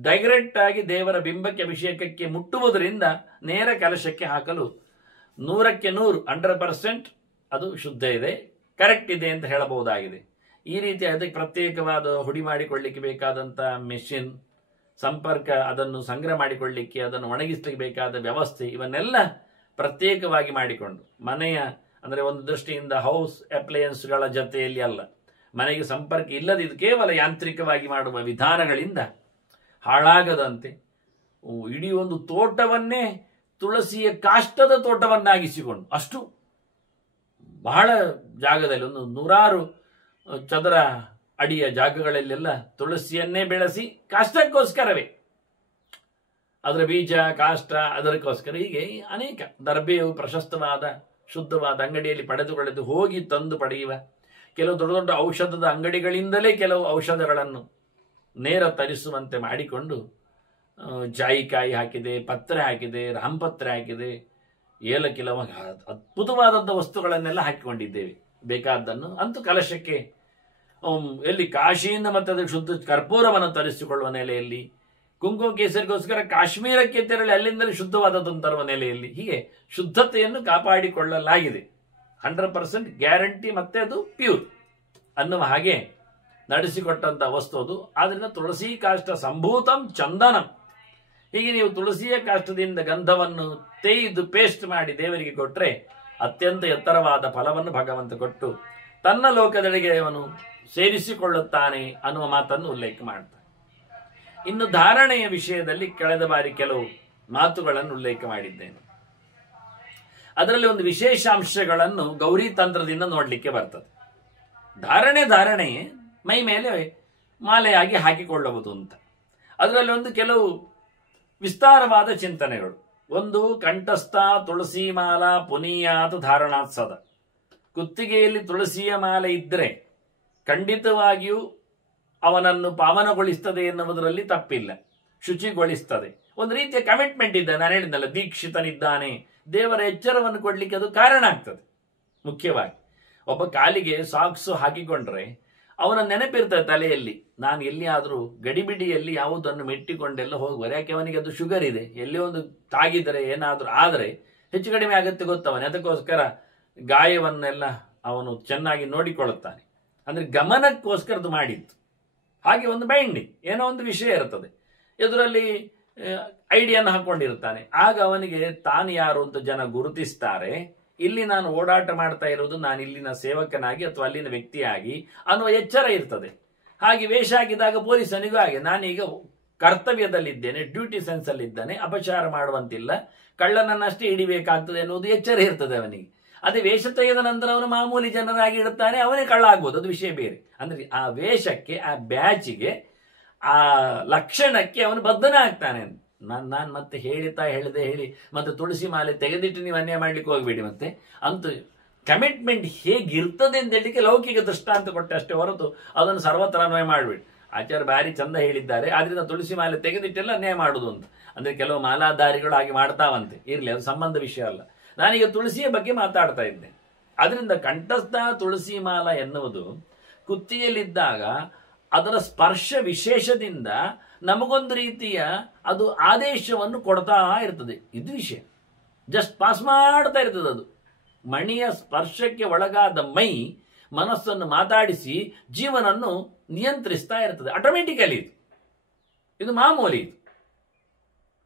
ಡೈರೆಕ್ಟ್ ಆಗಿ ದೇವರ ಬಿಂಬಕ್ಕೆ ಅಭಿಷೇಕಕ್ಕೆ ಮುಟ್ಟುವುದರಿಂದ ನೇರ ಕಲಶಕ್ಕೆ ಹಾಕಲು 100ಕ್ಕೆ 100 100% ಅದು ಶುದ್ಧ ಇದೆ, ಕರೆಕ್ಟ್ ಇದೆ ಅಂತ ಹೇಳಬಹುದಾಗಿದೆ. ಈ ರೀತಿ ಅದಕ್ಕೆ ಪ್ರತ್ಯೇಕವಾದ ಹುಡಿ ಮಾಡಿಕೊಳ್ಳಿಕ್ಕೆ ಬೇಕಾದಂಥ ಮೆಷಿನ್, ಸಂಪರ್ಕ, ಅದನ್ನು ಸಂಗ್ರಹ ಮಾಡಿಕೊಳ್ಳಿಕ್ಕೆ, ಅದನ್ನು ಒಣಗಿಸಲಿಕ್ಕೆ ಬೇಕಾದ ವ್ಯವಸ್ಥೆ, ಇವನ್ನೆಲ್ಲ ಪ್ರತ್ಯೇಕವಾಗಿ ಮಾಡಿಕೊಂಡು ಮನೆಯ ಅಂದರೆ ಒಂದು ದೃಷ್ಟಿಯಿಂದ ಹೌಸ್ ಅಪ್ಲಯನ್ಸ್ಗಳ ಜೊತೆಯಲ್ಲಿ ಅಲ್ಲ, ಮನೆಗೆ ಸಂಪರ್ಕ ಇಲ್ಲದಿದ್ದು ಕೇವಲ ಯಾಂತ್ರಿಕವಾಗಿ ಮಾಡುವ ವಿಧಾನಗಳಿಂದ ಹಾಳಾಗದಂತೆ ಇಡೀ ಒಂದು ತೋಟವನ್ನೇ ತುಳಸಿಯ ಕಾಷ್ಟದ ತೋಟವನ್ನಾಗಿಸಿಕೊಂಡು, ಅಷ್ಟು ಬಹಳ ಜಾಗದಲ್ಲಿ ಒಂದು 100 ಚದರ ಅಡಿಯ ಜಾಗಗಳಲ್ಲೆಲ್ಲ ತುಳಸಿಯನ್ನೇ ಬೆಳೆಸಿ ಕಾಷ್ಟಕ್ಕೋಸ್ಕರವೇ, ಅದರ ಬೀಜ, ಕಾಷ್ಟ ಅದಕ್ಕೋಸ್ಕರ. ಹೀಗೆ ಅನೇಕ ದರ್ಬೆಯು ಪ್ರಶಸ್ತವಾದ ಶುದ್ಧವಾದ ಅಂಗಡಿಯಲ್ಲಿ ಪಡೆದುಕೊಳ್ಳದು ಹೋಗಿ ತಂದು ಪಡೆಯುವ, ಕೆಲವು ದೊಡ್ಡ ದೊಡ್ಡ ಔಷಧದ ಅಂಗಡಿಗಳಿಂದಲೇ ಕೆಲವು ಔಷಧಗಳನ್ನು ನೇರ ತರಿಸುವಂತೆ ಮಾಡಿಕೊಂಡು ಜಾಯಿಕಾಯಿ ಹಾಕಿದೆ, ಪತ್ರೆ ಹಾಕಿದೆ, ರಾಮಪತ್ರೆ ಹಾಕಿದೆ, ಏಲಕ್ಕಿ, ಲವಂಗ, ಅದ್ಭುತವಾದಂಥ ವಸ್ತುಗಳನ್ನೆಲ್ಲ ಹಾಕಿಕೊಂಡಿದ್ದೇವೆ ಬೇಕಾದ್ದನ್ನು. ಅಂತೂ ಕಲಶಕ್ಕೆ ಎಲ್ಲಿ ಕಾಶಿಯಿಂದ ಮತ್ತೆ ಅದಕ್ಕೆ ಶುದ್ಧ ಕರ್ಪೂರವನ್ನು ತರಿಸಿಕೊಳ್ಳುವ ನೆಲೆಯಲ್ಲಿ, ಕುಂಕುಮ ಕೇಸರಿಗೋಸ್ಕರ ಕಾಶ್ಮೀರಕ್ಕೆ ತೆರಳಿ ಅಲ್ಲಿಂದಲೇ ಶುದ್ಧವಾದದ್ದನ್ನು ತರುವ ನೆಲೆಯಲ್ಲಿ, ಹೀಗೆ ಶುದ್ಧತೆಯನ್ನು ಕಾಪಾಡಿಕೊಳ್ಳಲಾಗಿದೆ. 100% ಗ್ಯಾರಂಟಿ, ಮತ್ತೆ ಅದು ಪ್ಯೂರ್ ಅನ್ನುವ ಹಾಗೆ ನಡೆಸಿಕೊಟ್ಟಂಥ ವಸ್ತು ಅದು. ಆದ್ರಿಂದ ತುಳಸಿ ಕಾಷ್ಟ ಸಂಭೂತಂ ಚಂದನಂ. ಹೀಗೆ ನೀವು ತುಳಸಿಯ ಕಾಷ್ಟದಿಂದ ಗಂಧವನ್ನು ತೇಯ್ದು ಪೇಸ್ಟ್ ಮಾಡಿ ದೇವರಿಗೆ ಕೊಟ್ಟರೆ ಅತ್ಯಂತ ಎತ್ತರವಾದ ಫಲವನ್ನು ಭಗವಂತ ಕೊಟ್ಟು ತನ್ನ ಲೋಕದೆಡೆಗೆ ಅವನು ಸೇರಿಸಿಕೊಳ್ಳುತ್ತಾನೆ ಅನ್ನುವ ಮಾತನ್ನು ಉಲ್ಲೇಖ ಮಾಡ್ತಾನೆ. ಇನ್ನು ಧಾರಣೆಯ ವಿಷಯದಲ್ಲಿ ಕಳೆದ ಬಾರಿ ಕೆಲವು ಮಾತುಗಳನ್ನು ಉಲ್ಲೇಖ ಮಾಡಿದ್ದೇನೆ. ಅದರಲ್ಲಿ ಒಂದು ವಿಶೇಷಾಂಶಗಳನ್ನು ಗೌರಿ ತಂತ್ರದಿಂದ ನೋಡಲಿಕ್ಕೆ ಬರ್ತದೆ. ಧಾರಣೆ ಮೈ ಮೇಲೆ ಮಾಲೆಯಾಗಿ ಹಾಕಿಕೊಳ್ಳುವುದು ಅಂತ. ಅದರಲ್ಲಿ ಒಂದು ಕೆಲವು ವಿಸ್ತಾರವಾದ ಚಿಂತನೆಗಳು. ಒಂದು ಕಂಠಸ್ಥ ತುಳಸಿ ಮಾಲಾ ಪುನೀಯಾತ್ ಧಾರಣಾತ್ ಸದ. ಕುತ್ತಿಗೆಯಲ್ಲಿ ತುಳಸಿಯ ಮಾಲೆ ಇದ್ದರೆ ಖಂಡಿತವಾಗಿಯೂ ಅವನನ್ನು ಪಾವನಗೊಳಿಸ್ತದೆ ಎನ್ನುವುದರಲ್ಲಿ ತಪ್ಪಿಲ್ಲ, ಶುಚಿಗೊಳಿಸ್ತದೆ. ಒಂದು ರೀತಿಯ ಕಮಿಟ್ಮೆಂಟ್ ಇದೆ. ನಾನು ಹೇಳಿದ್ನಲ್ಲ, ದೀಕ್ಷಿತನಿದ್ದಾನೆ, ದೇವರ ಎಚ್ಚರವನ್ನು ಕೊಡ್ಲಿಕ್ಕೆ ಅದು ಕಾರಣ ಆಗ್ತದೆ. ಮುಖ್ಯವಾಗಿ ಒಬ್ಬ ಕಾಲಿಗೆ ಸಾಕ್ಸ್ ಹಾಕಿಕೊಂಡ್ರೆ ಅವನ ನೆನಪಿರ್ತದೆ ತಲೆಯಲ್ಲಿ, ನಾನು ಎಲ್ಲಿಯಾದರೂ ಗಡಿಬಿಡಿಯಲ್ಲಿ ಯಾವುದನ್ನು ಮೆಟ್ಟಿಕೊಂಡೆಲ್ಲ ಹೋಗುವ, ಯಾಕೆ ಅವನಿಗೆ ಅದು ಶುಗರ್ ಇದೆ, ಎಲ್ಲಿ ಒಂದು ತಾಗಿದರೆ ಏನಾದರೂ ಆದರೆ ಹೆಚ್ಚು ಕಡಿಮೆ ಆಗುತ್ತೆ ಗೊತ್ತವನೇ. ಅದಕ್ಕೋಸ್ಕರ ಗಾಯವನ್ನೆಲ್ಲ ಅವನು ಚೆನ್ನಾಗಿ ನೋಡಿಕೊಳ್ಳುತ್ತಾನೆ. ಅಂದರೆ ಗಮನಕ್ಕೋಸ್ಕರದ್ದು ಮಾಡಿತ್ತು. ಹಾಗೆ ಒಂದು ಬೈಂಡಿಂಗ್, ಏನೋ ಒಂದು ವಿಷಯ ಇರ್ತದೆ, ಎದುರಲ್ಲಿ ಐಡಿಯನ್ನು ಹಾಕೊಂಡಿರ್ತಾನೆ. ಆಗ ಅವನಿಗೆ ತಾನು ಯಾರು ಅಂತ ಜನ ಗುರುತಿಸ್ತಾರೆ. ಇಲ್ಲಿ ನಾನು ಓಡಾಟ ಮಾಡ್ತಾ ಇರೋದು ನಾನು ಇಲ್ಲಿನ ಸೇವಕನಾಗಿ ಅಥವಾ ಅಲ್ಲಿನ ವ್ಯಕ್ತಿಯಾಗಿ ಅನ್ನುವ ಎಚ್ಚರ ಇರ್ತದೆ. ಹಾಗೆ ವೇಷ ಹಾಕಿದಾಗ ಪೊಲೀಸನಿಗೂ ಹಾಗೆ, ನಾನೀಗ ಕರ್ತವ್ಯದಲ್ಲಿದ್ದೇನೆ, ಡ್ಯೂಟಿ ಸೆನ್ಸ್ ಅಲ್ಲಿದ್ದಾನೆ, ಅಪಚಾರ ಮಾಡುವಂತಿಲ್ಲ, ಕಳ್ಳನನ್ನಷ್ಟೇ ಹಿಡಿಬೇಕಾಗ್ತದೆ ಎನ್ನುವುದು ಎಚ್ಚರ ಇರ್ತದೆ ಅವನಿಗೆ. ಅದೇ ವೇಷ ತೆಗೆದ ನಂತರ ಅವನು ಮಾಮೂಲಿ ಜನರಾಗಿ ಇಡುತ್ತಾನೆ, ಅವನೇ ಕಳ್ಳ ಆಗ್ಬೋದು, ಅದು ವಿಷಯ ಬೇರೆ. ಅಂದ್ರೆ ಆ ವೇಷಕ್ಕೆ, ಆ ಬ್ಯಾಚಿಗೆ, ಆ ಲಕ್ಷಣಕ್ಕೆ ಅವನು ಬದ್ಧನಾಗ್ತಾನೆ. ನಾನು ಮತ್ತೆ ಹೇಳಿದೆ ಹೇಳಿ ಮತ್ತೆ ತುಳಸಿ ಮಾಲೆ ತೆಗೆದಿಟ್ಟು ನೀವು ಅನ್ಯಾಯ ಮಾಡ್ಲಿಕ್ಕೆ ಹೋಗ್ಬೇಡಿ. ಮತ್ತೆ ಅಂತೂ ಕಮಿಟ್ಮೆಂಟ್ ಹೇಗಿರ್ತದೆ ಅಂತ ಹೇಳಲಿಕ್ಕೆ ಲೌಕಿಕ ದೃಷ್ಟಾಂತ ಕೊಟ್ಟೆ ಅಷ್ಟೇ ಹೊರತು ಅದನ್ನು ಸರ್ವತ್ರ ಅನ್ವಯ ಮಾಡಬೇಡಿ. ಆಚಾರ್ಯ ಭಾರಿ ಚಂದ ಹೇಳಿದ್ದಾರೆ. ಆದ್ರಿಂದ ತುಳಸಿ ಮಾಲೆ ತೆಗೆದಿಟ್ಟೆಲ್ಲ ಅನ್ಯಾಯ ಮಾಡುದು ಅಂತ. ಅಂದ್ರೆ ಕೆಲವು ಮಾಲಾಧಾರಿಗಳು ಹಾಗೆ ಮಾಡ್ತಾವಂತೆ, ಇರ್ಲಿ, ಅದು ಸಂಬಂಧ ವಿಷಯ ಅಲ್ಲ. ನಾನೀಗ ತುಳಸಿಯ ಬಗ್ಗೆ ಮಾತಾಡ್ತಾ ಇದ್ದೆ. ಅದರಿಂದ ಕಂಠಸ್ಥ ತುಳಸಿ ಮಾಲ ಎನ್ನುವುದು ಕುತ್ತಿಗೆಯಲ್ಲಿದ್ದಾಗ ಅದರ ಸ್ಪರ್ಶ ವಿಶೇಷದಿಂದ ನಮಗೊಂದು ರೀತಿಯ ಅದು ಆದೇಶವನ್ನು ಕೊಡ್ತಾ ಇರ್ತದೆ. ಇದು ವಿಷಯ, ಜಸ್ಟ್ ಪಾಸ್ ಮಾಡ್ತಾ ಇರ್ತದೆ. ಅದು ಮಣಿಯ ಸ್ಪರ್ಶಕ್ಕೆ ಒಳಗಾದ ಮೈ ಮನಸ್ಸನ್ನು ಮಾತಾಡಿಸಿ ಜೀವನನ್ನು ನಿಯಂತ್ರಿಸ್ತಾ ಇರ್ತದೆ ಆಟೋಮೆಟಿಕಲಿ. ಇದು ಮಾಮೂಲಿ.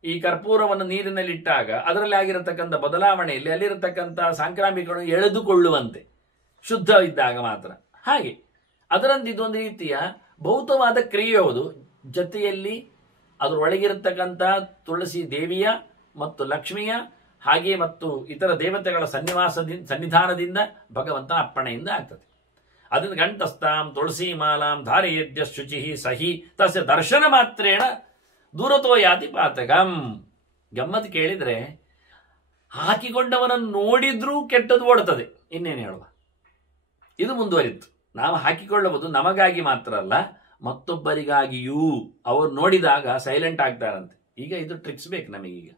ಈ ಕರ್ಪೂರವನ್ನು ನೀರಿನಲ್ಲಿ ಇಟ್ಟಾಗ ಅದರಲ್ಲಿ ಆಗಿರತಕ್ಕಂಥ ಬದಲಾವಣೆಯಲ್ಲಿ ಅಲ್ಲಿರತಕ್ಕಂಥ ಸಾಂಕ್ರಾಮಿಕಗಳು ಎಳೆದುಕೊಳ್ಳುವಂತೆ ಶುದ್ಧ ಇದ್ದಾಗ ಮಾತ್ರ. ಹಾಗೆ ಅದರಂತೆ ಇದೊಂದು ರೀತಿಯ ಭೌತವಾದ ಕ್ರಿಯೆಯುವುದು. ಜೊತೆಯಲ್ಲಿ ಅದರೊಳಗಿರತಕ್ಕಂಥ ತುಳಸಿ ದೇವಿಯ ಮತ್ತು ಲಕ್ಷ್ಮಿಯ ಹಾಗೆ ಮತ್ತು ಇತರ ದೇವತೆಗಳ ಸನ್ನಿಧಾನದಿಂದ ಭಗವಂತನ ಅಪ್ಪಣೆಯಿಂದ ಆಗ್ತದೆ. ಅದರಿಂದ ಕಂಠಸ್ಥಾಂ ತುಳಸಿ ಮಾಲಾಂ ಧಾರಯೇದ್ಯ ಶುಚಿ ಸಹಿ ತಸ್ಯ ದರ್ಶನ ಮಾತ್ರೇಣ ದೂರತೋ ಯಾತಿ ಪಾತಕಂ. ಗಮ್ಮತ್ ಕೇಳಿದ್ರೆ ಹಾಕಿಕೊಂಡವನನ್ನು ನೋಡಿದ್ರೂ ಕೆಟ್ಟದ್ದು ಓಡುತ್ತದೆ, ಇನ್ನೇನು ಹೇಳುವ. ಇದು ಮುಂದುವರಿತು. ನಾವು ಹಾಕಿಕೊಳ್ಳುವುದು ನಮಗಾಗಿ ಮಾತ್ರ ಅಲ್ಲ, ಮತ್ತೊಬ್ಬರಿಗಾಗಿಯೂ. ಅವರು ನೋಡಿದಾಗ ಸೈಲೆಂಟ್ ಆಗ್ತಾರಂತೆ. ಈಗ ಇದು ಟ್ರಿಕ್ಸ್ ಬೇಕು ನಮಗೀಗ.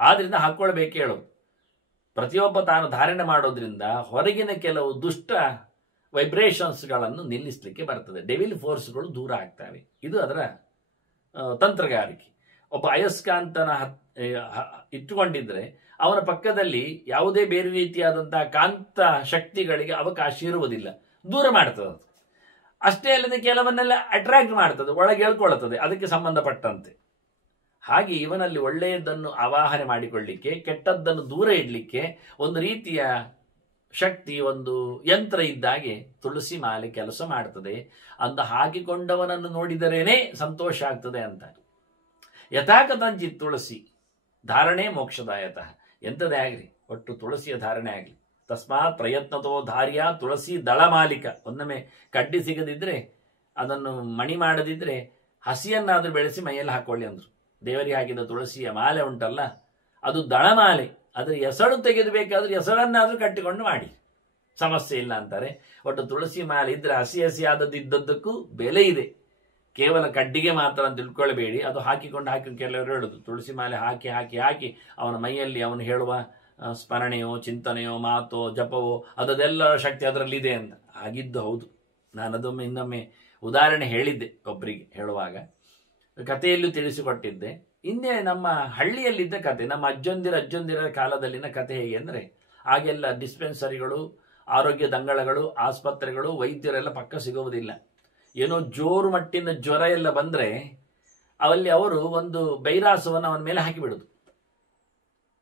ಆದ್ರಿಂದ ಹಾಕೊಳ್ಬೇಕು ಹೇಳೋದು. ಪ್ರತಿಯೊಬ್ಬ ತಾನು ಧಾರಣೆ ಮಾಡೋದ್ರಿಂದ ಹೊರಗಿನ ಕೆಲವು ದುಷ್ಟ ವೈಬ್ರೇಷನ್ಸ್ಗಳನ್ನು ನಿಲ್ಲಿಸಲಿಕ್ಕೆ ಬರ್ತದೆ. ಡೆವಿಲ್ ಫೋರ್ಸ್ಗಳು ದೂರ ಆಗ್ತವೆ. ಇದು ಅದರ ತಂತ್ರಗಾರಿಕೆ. ಒಬ್ಬ ಅಯಸ್ಕಾಂತನ ಇಟ್ಟುಕೊಂಡಿದ್ರೆ ಅವನ ಪಕ್ಕದಲ್ಲಿ ಯಾವುದೇ ಬೇರೆ ರೀತಿಯಾದಂತಹ ಕಾಂತ ಶಕ್ತಿಗಳಿಗೆ ಅವಕಾಶ ಇರುವುದಿಲ್ಲ, ದೂರ ಮಾಡ್ತದೆ ಅದು. ಅಷ್ಟೇ ಅಲ್ಲದೆ ಕೆಲವನ್ನೆಲ್ಲ ಅಟ್ರಾಕ್ಟ್ ಮಾಡ್ತದೆ, ಒಳಗೆ ಹೇಳ್ಕೊಳ್ಳುತ್ತದೆ ಅದಕ್ಕೆ ಸಂಬಂಧಪಟ್ಟಂತೆ. ಹಾಗೆ ಇವನಲ್ಲಿ ಒಳ್ಳೆಯದನ್ನು ಆವಾಹನೆ ಮಾಡಿಕೊಳ್ಳಿಕ್ಕೆ, ಕೆಟ್ಟದ್ದನ್ನು ದೂರ ಇಡಲಿಕ್ಕೆ ಒಂದು ರೀತಿಯ ಶಕ್ತಿ, ಒಂದು ಯಂತ್ರ ಇದ್ದಾಗೆ ತುಳಸಿ ಮಾಲೆ ಕೆಲಸ ಮಾಡ್ತದೆ ಅಂತ. ಹಾಕಿಕೊಂಡವನನ್ನು ನೋಡಿದರೇನೆ ಸಂತೋಷ ಆಗ್ತದೆ ಅಂತ. ಯಥಾಕಥಂಚಿತ್ ತುಳಸಿ ಧಾರಣೆ ಮೋಕ್ಷದಾಯತಃ. ಎಂಥದೇ ಆಗಲಿ, ಒಟ್ಟು ತುಳಸಿಯ ಧಾರಣೆ ಆಗಲಿ. ತಸ್ಮಾತ್ ಪ್ರಯತ್ನತೋ ಧಾರ್ಯ ತುಳಸಿ ದಳಮಾಲಿಕ. ಒನ್ನೊಮ್ಮೆ ಕಡ್ಡಿ ಸಿಗದಿದ್ರೆ, ಅದನ್ನು ಮಣಿ ಮಾಡದಿದ್ರೆ ಹಸಿಯನ್ನಾದ್ರೂ ಬೆಳೆಸಿ ಮೈಯಲ್ಲಿ ಹಾಕೊಳ್ಳಿ ಅಂದ್ರು. ದೇವರಿಗೆ ಹಾಕಿದ ತುಳಸಿಯ ಮಾಲೆ ಉಂಟಲ್ಲ, ಅದು ದಳಮಾಲೆ. ಅದ್ರ ಎಸಳು ತೆಗೆದುಬೇಕಾದ್ರೆ ಎಸಳನ್ನಾದ್ರೂ ಕಟ್ಟಿಕೊಂಡು ಮಾಡಿ, ಸಮಸ್ಯೆ ಇಲ್ಲ ಅಂತಾರೆ. ಒಟ್ಟು ತುಳಸಿ ಮಾಲೆ ಇದ್ರೆ ಹಸಿ ಹಸಿ ಆದದ್ದಿದ್ದದ್ದಕ್ಕೂ ಬೆಲೆ ಇದೆ. ಕೇವಲ ಕಡ್ಡಿಗೆ ಮಾತ್ರ ಅಂತ ತಿಳ್ಕೊಳ್ಬೇಡಿ. ಅದು ಹಾಕಿಕೊಂಡು ಕೆಲವರು ಹೇಳುದು ತುಳಸಿ ಮಾಲೆ ಹಾಕಿ ಹಾಕಿ ಹಾಕಿ ಅವನ ಮೈಯಲ್ಲಿ ಅವನು ಹೇಳುವ ಸ್ಮರಣೆಯೋ ಚಿಂತನೆಯೋ ಮಾತೋ ಜಪವೋ ಅದೆಲ್ಲ ಶಕ್ತಿ ಅದರಲ್ಲಿದೆ ಅಂತ. ಆಗಿದ್ದು ಹೌದು. ನಾನು ಅದೊಮ್ಮೆ ಇನ್ನೊಮ್ಮೆ ಉದಾಹರಣೆ ಹೇಳಿದ್ದೆ ಒಬ್ಬರಿಗೆ ಹೇಳುವಾಗ, ಕಥೆಯಲ್ಲೂ ತಿಳಿಸಿಕೊಟ್ಟಿದ್ದೆ. ಹಿಂದೆ ನಮ್ಮ ಹಳ್ಳಿಯಲ್ಲಿದ್ದ ಕತೆ, ನಮ್ಮ ಅಜ್ಜಂದಿರ ಕಾಲದಲ್ಲಿನ ಕತೆ ಹೇಗೆ ಅಂದರೆ, ಆಗೆಲ್ಲ ಡಿಸ್ಪೆನ್ಸರಿಗಳು, ಆರೋಗ್ಯ ದಂಗಳಗಳು, ಆಸ್ಪತ್ರೆಗಳು, ವೈದ್ಯರೆಲ್ಲ ಪಕ್ಕ ಸಿಗುವುದಿಲ್ಲ. ಏನೋ ಜೋರು ಮಟ್ಟಿನ ಜ್ವರ ಎಲ್ಲ ಬಂದರೆ ಅಲ್ಲಿ ಅವರು ಒಂದು ಬೈರಾಸವನ್ನು ಅವನ ಮೇಲೆ ಹಾಕಿಬಿಡುದು.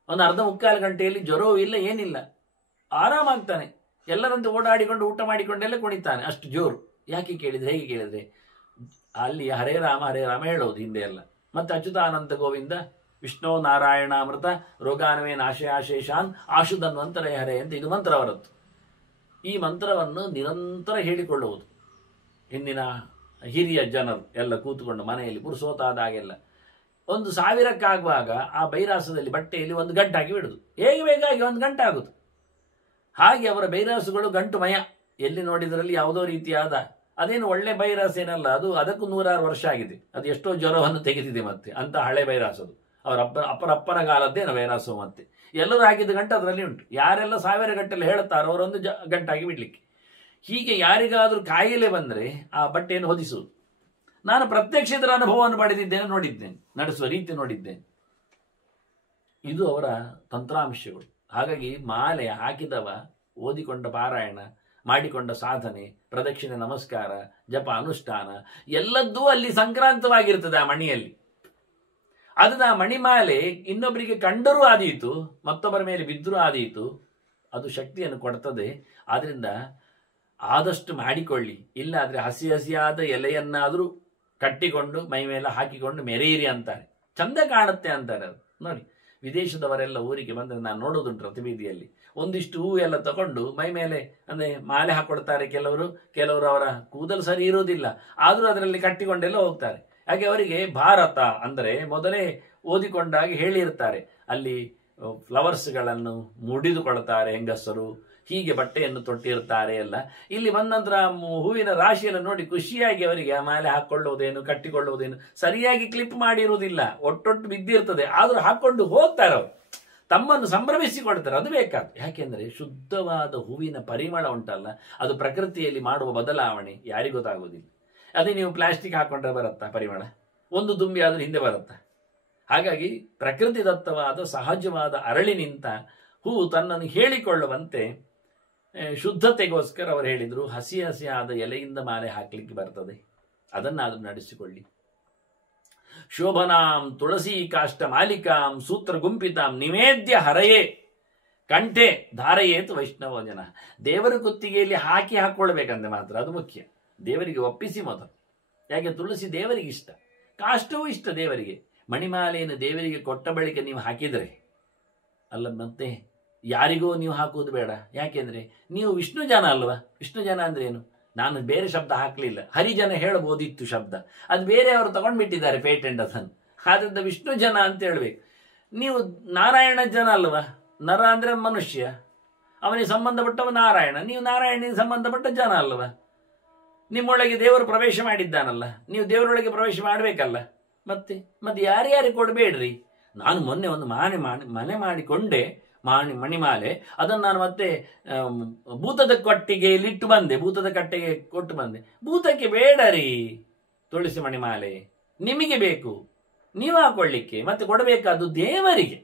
ಒಂದು ಅರ್ಧ ಮುಕ್ಕಾಲು ಗಂಟೆಯಲ್ಲಿ ಜ್ವರವೂ ಇಲ್ಲ, ಏನಿಲ್ಲ, ಆರಾಮಾಗ್ತಾನೆ. ಎಲ್ಲರಂತೆ ಓಡಾಡಿಕೊಂಡು ಊಟ ಮಾಡಿಕೊಂಡೆಲ್ಲ ಕುಣಿತಾನೆ, ಅಷ್ಟು ಜೋರು. ಯಾಕೆ ಕೇಳಿದ್ರೆ, ಹೇಗೆ ಕೇಳಿದ್ರೆ, ಅಲ್ಲಿ ಹರೇ ರಾಮ ಹೇಳೋದು ಹಿಂದೆ ಎಲ್ಲ. ಮತ್ತೆ ಅಚ್ಯುತಾನಂತ ಗೋವಿಂದ ವಿಷ್ಣು ನಾರಾಯಣ ಅಮೃತ ರೋಗಾನವೇ ನಾಶಯಾಶೇಷಾನ್ ಆಶುಧನ್ವಂತರ ಹರೇ ಅಂತ ಇದು ಮಂತ್ರ ಅವರದ್ದು. ಈ ಮಂತ್ರವನ್ನು ನಿರಂತರ ಹೇಳಿಕೊಳ್ಳುವುದು. ಹಿಂದಿನ ಹಿರಿಯ ಜನರು ಎಲ್ಲ ಕೂತ್ಕೊಂಡು ಮನೆಯಲ್ಲಿ ಪುರುಸೋತಾದಾಗೆಲ್ಲ ಒಂದು 1000ಕ್ಕಾಗುವಾಗ ಆ ಬೈರಾಸದಲ್ಲಿ ಬಟ್ಟೆಯಲ್ಲಿ ಒಂದು ಗಂಟು ಹಾಕಿ ಬಿಡುದು, ಹೇಗೆ ಬೇಕಾಗಿ ಒಂದು ಗಂಟು ಆಗುದು. ಹಾಗೆ ಅವರ ಬೈರಾಸುಗಳು ಗಂಟುಮಯ. ಎಲ್ಲಿ ನೋಡಿದ್ರಲ್ಲಿ ಯಾವುದೋ ರೀತಿಯಾದ, ಅದೇನು ಒಳ್ಳೆ ಬೈರಾಸ ಏನಲ್ಲ, ಅದು ಅದಕ್ಕೂ 106 ವರ್ಷ ಆಗಿದೆ, ಅದು ಎಷ್ಟೋ ಜ್ವರವನ್ನು ತೆಗೆದಿದೆ. ಮತ್ತೆ ಅಂತ ಹಳೆ ಬೈರಾಸದು ಅವರ ಅಪ್ಪನ ಕಾಲದ್ದೇನು ಬೈರಾಸು. ಮತ್ತೆ ಎಲ್ಲರೂ ಹಾಕಿದ ಗಂಟು ಅದರಲ್ಲಿ ಉಂಟು. ಯಾರೆಲ್ಲ 1000 ಗಂಟೆಲ್ಲ ಹೇಳ್ತಾರೋ ಅವರೊಂದು ಗಂಟಾಗಿ ಬಿಡ್ಲಿಕ್ಕೆ. ಹೀಗೆ ಯಾರಿಗಾದ್ರೂ ಕಾಯಿಲೆ ಬಂದರೆ ಆ ಬಟ್ಟೆಯನ್ನು ಹೊದಿಸುವುದು. ನಾನು ಪ್ರತ್ಯಕ್ಷ ಇದರ ಅನುಭವವನ್ನು ಪಡೆದಿದ್ದೇನೆ, ನೋಡಿದ್ದೇನೆ, ನಡೆಸುವ ರೀತಿ ನೋಡಿದ್ದೇನೆ. ಇದು ಅವರ ತಂತ್ರಾಂಶಗಳು. ಹಾಗಾಗಿ ಮಾಲೆ ಹಾಕಿದವ ಓದಿಕೊಂಡ ಪಾರಾಯಣ, ಮಾಡಿಕೊಂಡ ಸಾಧನೆ, ಪ್ರದಕ್ಷಿಣೆ, ನಮಸ್ಕಾರ, ಜಪ, ಅನುಷ್ಠಾನ ಎಲ್ಲದ್ದೂ ಅಲ್ಲಿ ಸಂಕ್ರಾಂತವಾಗಿರ್ತದೆ ಆ ಮಣಿಯಲ್ಲಿ. ಅದನ್ನ ಆ ಮಣಿಮಾಲೆ ಇನ್ನೊಬ್ಬರಿಗೆ ಕಂಡರೂ ಆದೀತು, ಮತ್ತೊಬ್ಬರ ಮೇಲೆ ಬಿದ್ದರೂ ಆದೀತು, ಅದು ಶಕ್ತಿಯನ್ನು ಕೊಡ್ತದೆ. ಆದ್ರಿಂದ ಆದಷ್ಟು ಮಾಡಿಕೊಳ್ಳಿ. ಇಲ್ಲಾದ್ರೆ ಹಸಿ ಹಸಿಯಾದ ಎಲೆಯನ್ನಾದರೂ ಕಟ್ಟಿಕೊಂಡು ಮೈ ಮೇಲೆ ಹಾಕಿಕೊಂಡು ಮೆರೆಯಿರಿ ಅಂತಾರೆ, ಚಂದ ಕಾಣುತ್ತೆ ಅಂತಾರೆ. ಅದು ನೋಡಿ, ವಿದೇಶದವರೆಲ್ಲ ಊರಿಗೆ ಬಂದರೆ ನಾನು ನೋಡೋದುಂಟು ರಥಬೀದಿಯಲ್ಲಿ ಒಂದಿಷ್ಟು ಹೂ ಎಲ್ಲ ತಗೊಂಡು ಮೈ ಮೇಲೆ ಅಂದರೆ ಮಾಲೆ ಹಾಕೊಡ್ತಾರೆ. ಕೆಲವರು ಅವರ ಕೂದಲು ಸರಿ ಇರೋದಿಲ್ಲ, ಆದರೂ ಅದರಲ್ಲಿ ಕಟ್ಟಿಕೊಂಡೆಲ್ಲ ಹೋಗ್ತಾರೆ. ಹಾಗೆ ಅವರಿಗೆ ಭಾರತ ಅಂದರೆ ಮೊದಲೇ ಓದಿಕೊಂಡಾಗ ಹೇಳಿರ್ತಾರೆ, ಅಲ್ಲಿ ಫ್ಲವರ್ಸ್ಗಳನ್ನು ಮುಡಿದುಕೊಳ್ತಾರೆ ಹೆಂಗಸರು, ಹೀಗೆ ಬಟ್ಟೆಯನ್ನು ತೊಟ್ಟಿರ್ತಾರೆ ಎಲ್ಲ. ಇಲ್ಲಿ ಬಂದ ನಂತರ ಹೂವಿನ ರಾಶಿಯನ್ನು ನೋಡಿ ಖುಷಿಯಾಗಿ ಅವರಿಗೆ ಆ ಮಾಲೆ ಹಾಕೊಳ್ಳುವುದೇನು, ಕಟ್ಟಿಕೊಳ್ಳುವುದೇನು ಸರಿಯಾಗಿ ಕ್ಲಿಪ್ ಮಾಡಿರುವುದಿಲ್ಲ, ಒಟ್ಟೊಟ್ಟು ಬಿದ್ದಿರ್ತದೆ, ಆದರೂ ಹಾಕೊಂಡು ಹೋಗ್ತಾರೆ. ಅವರು ತಮ್ಮನ್ನು ಸಂಭ್ರಮಿಸಿಕೊಡ್ತಾರೆ. ಅದು ಬೇಕಾದ, ಯಾಕೆಂದ್ರೆ ಶುದ್ಧವಾದ ಹೂವಿನ ಪರಿಮಳ ಉಂಟಲ್ಲ, ಅದು ಪ್ರಕೃತಿಯಲ್ಲಿ ಮಾಡುವ ಬದಲಾವಣೆ ಯಾರಿಗೂ ಗೊತ್ತಾಗುವುದಿಲ್ಲ. ಅದೇ ನೀವು ಪ್ಲಾಸ್ಟಿಕ್ ಹಾಕೊಂಡ್ರೆ ಬರುತ್ತಾ ಪರಿಮಳ? ಒಂದು ದುಂಬಿ ಆದ್ರೂ ಹಿಂದೆ ಬರುತ್ತಾ? ಹಾಗಾಗಿ ಪ್ರಕೃತಿ ದತ್ತವಾದ ಸಹಜವಾದ ಅರಳಿ ನಿಂತ ಹೂ ತನ್ನನ್ನು ಹೇಳಿಕೊಳ್ಳುವಂತೆ ಶುದ್ಧತೆಗೋಸ್ಕರ ಅವರು ಹೇಳಿದ್ರು, ಹಸಿ ಹಸಿಯಾದ ಎಲೆಯಿಂದ ಮಾಲೆ ಹಾಕ್ಲಿಕ್ಕೆ ಬರ್ತದೆ, ಅದನ್ನಾದ್ರೂ ನಡೆಸಿಕೊಳ್ಳಿ. ಶೋಭನಾಂ ತುಳಸಿ ಕಾಷ್ಟ ಮಾಲಿಕಾಂ ಸೂತ್ರ ಗುಂಪಿತಾಂ ನಿವೇದ್ಯ ಹರಯೇ ಕಂಠೆ ಧಾರಯೇತು ವೈಷ್ಣವ ಜನ. ದೇವರ ಕುತ್ತಿಗೆಯಲ್ಲಿ ಹಾಕೊಳ್ಬೇಕಂದ್ರೆ ಮಾತ್ರ ಅದು ಮುಖ್ಯ. ದೇವರಿಗೆ ಒಪ್ಪಿಸಿ ಮೊದಲು. ಯಾಕೆ? ತುಳಸಿ ದೇವರಿಗೆ ಇಷ್ಟ, ಕಾಷ್ಟವೂ ಇಷ್ಟ ದೇವರಿಗೆ. ಮಣಿಮಾಲೆಯನ್ನು ದೇವರಿಗೆ ಕೊಟ್ಟ ಬಳಿಕ ನೀವು ಹಾಕಿದರೆ ಅಲ್ಲ, ಮತ್ತೆ ಯಾರಿಗೋ ನೀವು ಹಾಕುವುದು ಬೇಡ. ಯಾಕೆಂದ್ರೆ ನೀವು ವಿಷ್ಣು ಜನ ಅಲ್ವಾ? ವಿಷ್ಣು ಜನ ಅಂದ್ರೆ ಏನು? ನಾನು ಬೇರೆ ಶಬ್ದ ಹಾಕಲಿಲ್ಲ, ಹರಿಜನ ಹೇಳಬಹುದಿತ್ತು ಶಬ್ದ, ಅದು ಬೇರೆಯವರು ತಗೊಂಡ್ಬಿಟ್ಟಿದ್ದಾರೆ ಪೇಟೆಂಟ್ ಅದನ್ನು. ಆದ್ರಿಂದ ವಿಷ್ಣು ಜನ ಅಂತ ಹೇಳ್ಬೇಕು. ನೀವು ನಾರಾಯಣ ಜನ ಅಲ್ವಾ? ನರ ಅಂದ್ರೆ ಮನುಷ್ಯ, ಅವನಿಗೆ ಸಂಬಂಧಪಟ್ಟವ ನಾರಾಯಣ, ನೀವು ನಾರಾಯಣನಿಗೆ ಸಂಬಂಧಪಟ್ಟ ಜನ ಅಲ್ವಾ? ನಿಮ್ಮೊಳಗೆ ದೇವರು ಪ್ರವೇಶ ಮಾಡಿದ್ದಾನಲ್ಲ, ನೀವು ದೇವರೊಳಗೆ ಪ್ರವೇಶ ಮಾಡಬೇಕಲ್ಲ. ಮತ್ತೆ ಯಾರ್ಯಾರಿಗೆ ಕೊಡಬೇಡ್ರಿ. ನಾನು ಮೊನ್ನೆ ಒಂದು ಮನೆ ಮಾಡಿಕೊಂಡೆ, ಮಣಿಮಾಲೆ, ಅದನ್ನು ನಾನು ಮತ್ತೆ ಭೂತದ ಕಟ್ಟಿಗೆಯಲ್ಲಿ ಇಟ್ಟು ಬಂದೆ, ಭೂತದ ಕಟ್ಟೆಗೆ ಕೊಟ್ಟು ಬಂದೆ. ಭೂತಕ್ಕೆ ಬೇಡರಿ ತುಳಸಿ ಮಣಿಮಾಲೆ, ನಿಮಗೆ ಬೇಕು, ನೀವು ಹಾಕೊಳ್ಳಿಕ್ಕೆ, ಮತ್ತೆ ಕೊಡಬೇಕಾದ್ದು ದೇವರಿಗೆ.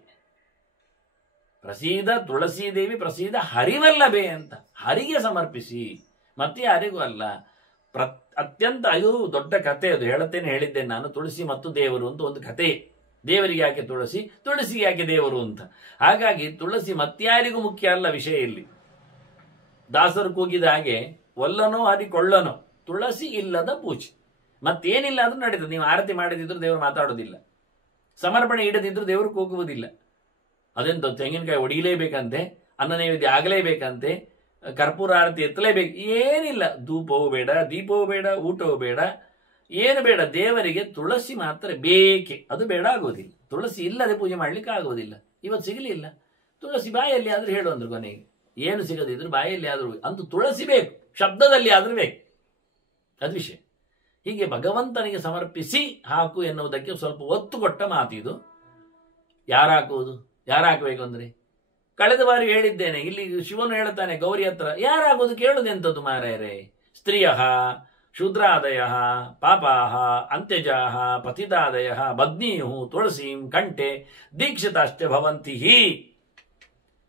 ಪ್ರಸೀದ ತುಳಸಿ ದೇವಿ ಪ್ರಸೀದ ಹರಿವಲ್ಲಭೆ ಅಂತ, ಹರಿಗೆ ಸಮರ್ಪಿಸಿ, ಮತ್ತೆ ಯಾರಿಗೂ ಅಲ್ಲ. ಅತ್ಯಂತ ಇದು ದೊಡ್ಡ ಕಥೆ, ಅದು ಹೇಳಿದ್ದೇನೆ ನಾನು. ತುಳಸಿ ಮತ್ತು ದೇವರು ಅಂತ ಒಂದು ಕಥೆ. ದೇವರಿಗೆ ಯಾಕೆ ತುಳಸಿ, ತುಳಸಿಗೆ ಯಾಕೆ ದೇವರು ಅಂತ. ಹಾಗಾಗಿ ತುಳಸಿ ಮತ್ಯಾರಿಗೂ ಮುಖ್ಯ ಅಲ್ಲ ವಿಷಯ. ಇಲ್ಲಿ ದಾಸರು ಕೂಗಿದ ಹಾಗೆ, ಒಲ್ಲನೋ ಹರಿಕೊಳ್ಳನೋ ತುಳಸಿ ಇಲ್ಲದ ಪೂಜೆ. ಮತ್ತೇನಿಲ್ಲ ಆದ್ರೂ ನಡೀತದೆ. ನೀವು ಆರತಿ ಮಾಡದಿದ್ರು ದೇವರು ಮಾತಾಡೋದಿಲ್ಲ, ಸಮರ್ಪಣೆ ಇಡದಿದ್ರು ದೇವರು ಕೂಗುವುದಿಲ್ಲ. ಅದೆಂತ ತೆಂಗಿನಕಾಯಿ ಹೊಡಿಲೇಬೇಕಂತೆ, ಅನ್ನ ನೈವೇದ್ಯ ಆಗಲೇಬೇಕಂತೆ, ಕರ್ಪೂರ ಆರತಿ ಎತ್ತಲೇಬೇಕು, ಏನಿಲ್ಲ. ಧೂಪವೂ ಬೇಡ, ದೀಪವೂ ಬೇಡ, ಊಟವೂ ಬೇಡ, ಏನು ಬೇಡ. ದೇವರಿಗೆ ತುಳಸಿ ಮಾತ್ರ ಬೇಕೆ, ಅದು ಬೇಡ ಆಗೋದಿಲ್ಲ. ತುಳಸಿ ಇಲ್ಲದೆ ಪೂಜೆ ಮಾಡ್ಲಿಕ್ಕೆ ಆಗೋದಿಲ್ಲ. ಇವತ್ತು ಸಿಗಲಿಲ್ಲ ತುಳಸಿ, ಬಾಯಲ್ಲಿ ಆದ್ರೂ ಹೇಳು ಅಂದ್ರು ಕೊನೆಗೆ. ಏನು ಸಿಗದಿದ್ರು ಬಾಯಲ್ಲಿ ಆದ್ರೂ ಅಂತೂ ತುಳಸಿ ಬೇಕು, ಶಬ್ದದಲ್ಲಿ ಆದ್ರೂ ಬೇಕು, ಅದು ವಿಷಯ. ಹೀಗೆ ಭಗವಂತನಿಗೆ ಸಮರ್ಪಿಸಿ ಹಾಕು ಎನ್ನುವುದಕ್ಕೆ ಸ್ವಲ್ಪ ಒತ್ತು ಕೊಟ್ಟ ಮಾತಿದು. ಯಾರು ಹಾಕುವುದು, ಯಾರು ಹಾಕಬೇಕು ಅಂದ್ರೆ, ಕಳೆದ ಬಾರಿ ಹೇಳಿದ್ದೇನೆ. ಇಲ್ಲಿ ಶಿವನು ಹೇಳ್ತಾನೆ ಗೌರಿ ಹತ್ರ, ಯಾರಾಗೋದು ಕೇಳುದೆಂಥದ್ದು ಮಾರಾಯರೇ? ಸ್ತ್ರೀಯ ಶೂದ್ರಾದಯ ಪಾಪಾಹ ಅಂತ್ಯಜಾಹ ಪತಿತಾದಯ ಭಗ್ನೀಯು ತುಳಸೀಂ ಕಂಠೆ ದೀಕ್ಷಿತಾಶ್ಚ ಭವಂತಿ.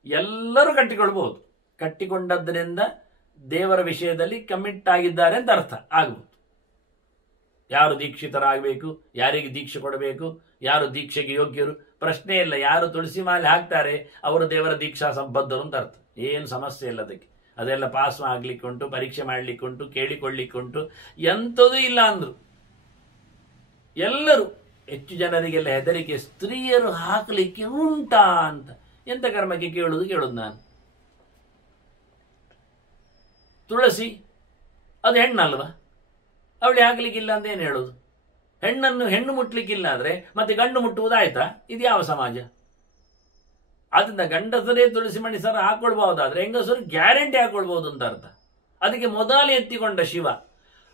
ಎಲ್ಲರೂ ಕಟ್ಟಿಕೊಳ್ಬಹುದು. ಕಟ್ಟಿಕೊಂಡದ್ದರಿಂದ ದೇವರ ವಿಷಯದಲ್ಲಿ ಕಮಿಟ್ ಆಗಿದ್ದಾರೆ ಅಂತ ಅರ್ಥ ಆಗ್ಬೋದು. ಯಾರು ದೀಕ್ಷಿತರಾಗಬೇಕು, ಯಾರಿಗೆ ದೀಕ್ಷೆ ಕೊಡಬೇಕು, ಯಾರು ದೀಕ್ಷೆಗೆ ಯೋಗ್ಯರು, ಪ್ರಶ್ನೆ ಇಲ್ಲ. ಯಾರು ತುಳಸಿ ಮಾಲೆ ಹಾಕ್ತಾರೆ ಅವರು ದೇವರ ದೀಕ್ಷಾ ಸಂಬದ್ಧರು ಅಂತ ಅರ್ಥ. ಏನು ಸಮಸ್ಯೆ ಇಲ್ಲ ಅದಕ್ಕೆ. ಅದೆಲ್ಲ ಪಾಸ್ ಆಗ್ಲಿಕ್ಕುಂಟು, ಪರೀಕ್ಷೆ ಮಾಡ್ಲಿಕ್ಕುಂಟು, ಕೇಳಿಕೊಳ್ಳಿಕ್ಕುಂಟು, ಎಂಥದೂ ಇಲ್ಲ ಅಂದ್ರು. ಎಲ್ಲರೂ, ಹೆಚ್ಚು ಜನರಿಗೆಲ್ಲ ಹೆದರಿಕೆ, ಸ್ತ್ರೀಯರು ಹಾಕಲಿಕ್ಕೆ ಉಂಟಾ ಅಂತ. ಎಂತ ಕರ್ಮಕ್ಕೆ ಕೇಳುದು ನಾನು? ತುಳಸಿ ಅದು ಹೆಣ್ಣಲ್ವಾ? ಅವಳು ಹಾಕಲಿಕ್ಕಿಲ್ಲ ಅಂತ ಏನು ಹೇಳೋದು? ಹೆಣ್ಣು ಮುಟ್ಲಿಕ್ಕಿಲ್ಲ ಆದ್ರೆ ಮತ್ತೆ ಗಂಡು ಮುಟ್ಟುವುದಾಯ್ತಾ? ಇದು ಯಾವ ಸಮಾಜ? ಅದರಿಂದ ಗಂಡಸರೇ ತುಳಸಿ ಮಣಿ ಸರ ಹಾಕೊಳ್ಬಹುದಾದ್ರೆ ಹೆಂಗಸರು ಗ್ಯಾರಂಟಿ ಹಾಕೊಳ್ಬಹುದು ಅಂತ ಅರ್ಥ. ಅದಕ್ಕೆ ಮೊದಲು ಎತ್ತಿಕೊಂಡ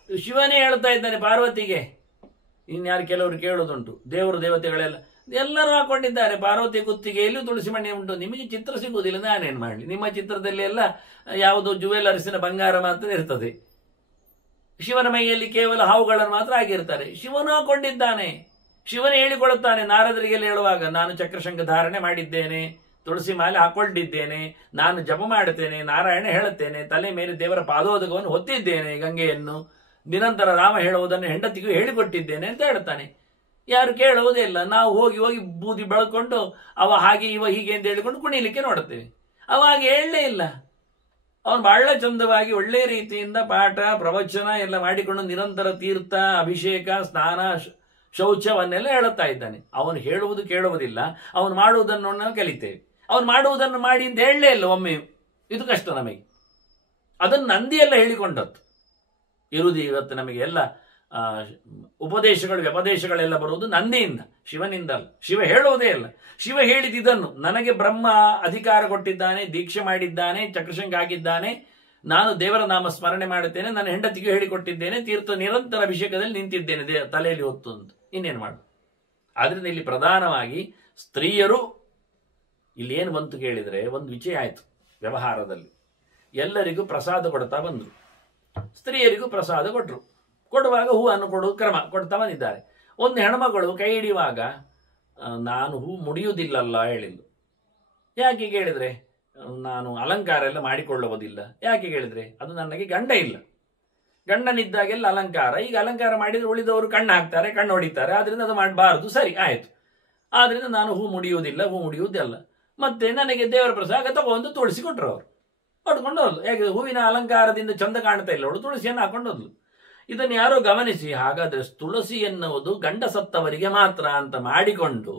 ಶಿವನೇ ಹೇಳ್ತಾ ಇದ್ದಾನೆ ಪಾರ್ವತಿಗೆ. ಇನ್ಯಾರು ಕೆಲವರು ಕೇಳೋದುಂಟು, ದೇವರು ದೇವತೆಗಳೆಲ್ಲ ಎಲ್ಲರೂ ಹಾಕೊಂಡಿದ್ದಾರೆ ಪಾರ್ವತಿ ಕುತ್ತಿಗೆಯಲ್ಲೂ ತುಳಸಿ ಮಣಿ ಉಂಟು, ನಿಮಗೆ ಚಿತ್ರ ಸಿಗುವುದಿಲ್ಲ, ನಾನೇನು ಮಾಡಲಿ? ನಿಮ್ಮ ಚಿತ್ರದಲ್ಲಿ ಎಲ್ಲ ಯಾವುದೋ ಜುವೆಲರ್ಸಿನ ಬಂಗಾರ ಮಾತ್ರ ಇರ್ತದೆ, ಶಿವನ ಮೈಯಲ್ಲಿ ಕೇವಲ ಹಾವುಗಳನ್ನು ಮಾತ್ರ ಆಗಿರ್ತಾರೆ. ಶಿವನು ಹಾಕೊಂಡಿದ್ದಾನೆ, ಶಿವನೇ ಹೇಳಿಕೊಳ್ಳುತ್ತಾನೆ ನಾರದರಿಗೆಲ್ಲ ಹೇಳುವಾಗ, ನಾನು ಚಕ್ರಶಂಖ ಧಾರಣೆ ಮಾಡಿದ್ದೇನೆ, ತುಳಸಿ ಮಾಲೆ ಹಾಕೊಂಡಿದ್ದೇನೆ, ನಾನು ಜಪ ಮಾಡುತ್ತೇನೆ, ನಾರಾಯಣ ಹೇಳುತ್ತೇನೆ, ತಲೆ ಮೇಲೆ ದೇವರ ಪಾದೋದಕವನ್ನು ಹೊತ್ತಿದ್ದೇನೆ, ಗಂಗೆಯನ್ನು ನಿರಂತರ ರಾಮ ಹೇಳುವುದನ್ನು ಹೆಂಡತಿಗೂ ಹೇಳಿಕೊಟ್ಟಿದ್ದೇನೆ ಅಂತ ಹೇಳ್ತಾನೆ. ಯಾರು ಕೇಳುವುದೇ ಇಲ್ಲ. ನಾವು ಹೋಗಿ ಹೋಗಿ ಬೂದಿ ಬೆಳ್ಕೊಂಡು ಅವ ಹಾಗೆ ಇವ ಹೀಗೆ ಅಂತ ಹೇಳಿಕೊಂಡು ಕುಣಿಲಿಕ್ಕೆ ನೋಡುತ್ತೇವೆ. ಅವಾಗ ಹೇಳಲೇ ಇಲ್ಲ. ಅವನು ಬಹಳ ಚಂದವಾಗಿ ಒಳ್ಳೆ ರೀತಿಯಿಂದ ಪಾಠ ಪ್ರವಚನ ಎಲ್ಲ ಮಾಡಿಕೊಂಡು ನಿರಂತರ ತೀರ್ಥ ಅಭಿಷೇಕ ಸ್ನಾನ ಶೌಚವನ್ನೆಲ್ಲ ಹೇಳುತ್ತಾ ಇದ್ದಾನೆ. ಅವನು ಹೇಳುವುದು ಕೇಳುವುದಿಲ್ಲ, ಅವನು ಮಾಡುವುದನ್ನು ನಾವು ಕಲಿತೇವೆ. ಅವನು ಮಾಡುವುದನ್ನು ಮಾಡಿ ಅಂತ ಹೇಳಲೇ ಇಲ್ಲ ಒಮ್ಮೆ. ಇದು ಕಷ್ಟ ನಮಗೆ. ಅದನ್ನು ನಂದಿಯೆಲ್ಲ ಹೇಳಿಕೊಂಡದ್ದು ಇರುವುದು. ಇವತ್ತು ನಮಗೆ ಎಲ್ಲ ಉಪದೇಶಗಳು ವ್ಯಪದೇಶಗಳೆಲ್ಲ ಬರುವುದು ನಂದಿಯಿಂದ, ಶಿವನಿಂದ ಅಲ್ಲ. ಶಿವ ಹೇಳುವುದೇ ಇಲ್ಲ. ಶಿವ ಹೇಳಿದ್ದನ್ನು, ನನಗೆ ಬ್ರಹ್ಮ ಅಧಿಕಾರ ಕೊಟ್ಟಿದ್ದಾನೆ, ದೀಕ್ಷೆ ಮಾಡಿದ್ದಾನೆ, ಚಕ್ರಶಂಖ ಹಾಕಿದ್ದಾನೆ, ನಾನು ದೇವರ ನಾಮ ಸ್ಮರಣೆ ಮಾಡುತ್ತೇನೆ, ನನ್ನ ಹೆಂಡತಿಗೂ ಹೇಳಿಕೊಟ್ಟಿದ್ದೇನೆ, ತೀರ್ಥ ನಿರಂತರ ಅಭಿಷೇಕದಲ್ಲಿ ನಿಂತಿದ್ದೇನೆ ತಲೆಯಲ್ಲಿ ಹೊತ್ತು ಅಂತ. ಇನ್ನೇನು ಮಾಡು? ಆದ್ರಿಂದ ಇಲ್ಲಿ ಪ್ರಧಾನವಾಗಿ ಸ್ತ್ರೀಯರು ಇಲ್ಲಿ ಏನು ಬಂತು ಕೇಳಿದರೆ, ಒಂದು ವಿಷಯ ಆಯಿತು ವ್ಯವಹಾರದಲ್ಲಿ. ಎಲ್ಲರಿಗೂ ಪ್ರಸಾದ ಕೊಡ್ತಾ ಬಂದರು, ಸ್ತ್ರೀಯರಿಗೂ ಪ್ರಸಾದ ಕೊಟ್ಟರು. ಕೊಡುವಾಗ ಹೂವನ್ನು ಕೊಡುವ ಕ್ರಮ ಕೊಡ್ತಾ ಬಂದಿದ್ದಾರೆ. ಒಂದು ಹೆಣ್ಮಗಳು ಕೈ ಹಿಡಿಯುವಾಗ ನಾನು ಹೂ ಮುಡಿಯುವುದಿಲ್ಲಲ್ಲ ಹೇಳಿದ್ಲು. ಯಾಕೆ ಕೇಳಿದರೆ, ನಾನು ಅಲಂಕಾರ ಎಲ್ಲ ಮಾಡಿಕೊಳ್ಳುವುದಿಲ್ಲ. ಯಾಕೆ ಕೇಳಿದರೆ, ಅದು ನನಗೆ ಗಂಡ ಇಲ್ಲ, ಗಂಡನಿದ್ದಾಗೆಲ್ಲ ಅಲಂಕಾರ. ಈಗ ಅಲಂಕಾರ ಮಾಡಿದರೆ ಉಳಿದವರು ಕಣ್ಣು ಹಾಕ್ತಾರೆ, ಕಣ್ಣು ಹೊಡಿತಾರೆ, ಆದ್ರಿಂದ ಅದು ಮಾಡಬಾರದು. ಸರಿ ಆಯಿತು, ಆದ್ರಿಂದ ನಾನು ಹೂ ಮುಡಿಯುವುದಿಲ್ಲ. ಮತ್ತೆ ನನಗೆ ದೇವರ ಪ್ರಸಾದ ತಗೊಂಡು ತುಳಸಿ ಕೊಟ್ಟರು. ಅವರು ಹೊಡ್ಕೊಂಡು ಹೋದ್ಲು. ಯಾಕೆ? ಹೂವಿನ ಅಲಂಕಾರದಿಂದ ಚಂದ ಕಾಣ್ತಾ ಇಲ್ಲ ಅವಳು, ತುಳಸಿಯನ್ನು ಹಾಕೊಂಡು ಹೋದ್ಲು. ಇದನ್ನು ಯಾರೋ ಗಮನಿಸಿ, ಹಾಗಾದ್ರೆ ತುಳಸಿ ಎನ್ನುವುದು ಗಂಡ ಸತ್ತವರಿಗೆ ಮಾತ್ರ ಅಂತ ಮಾಡಿಕೊಂಡು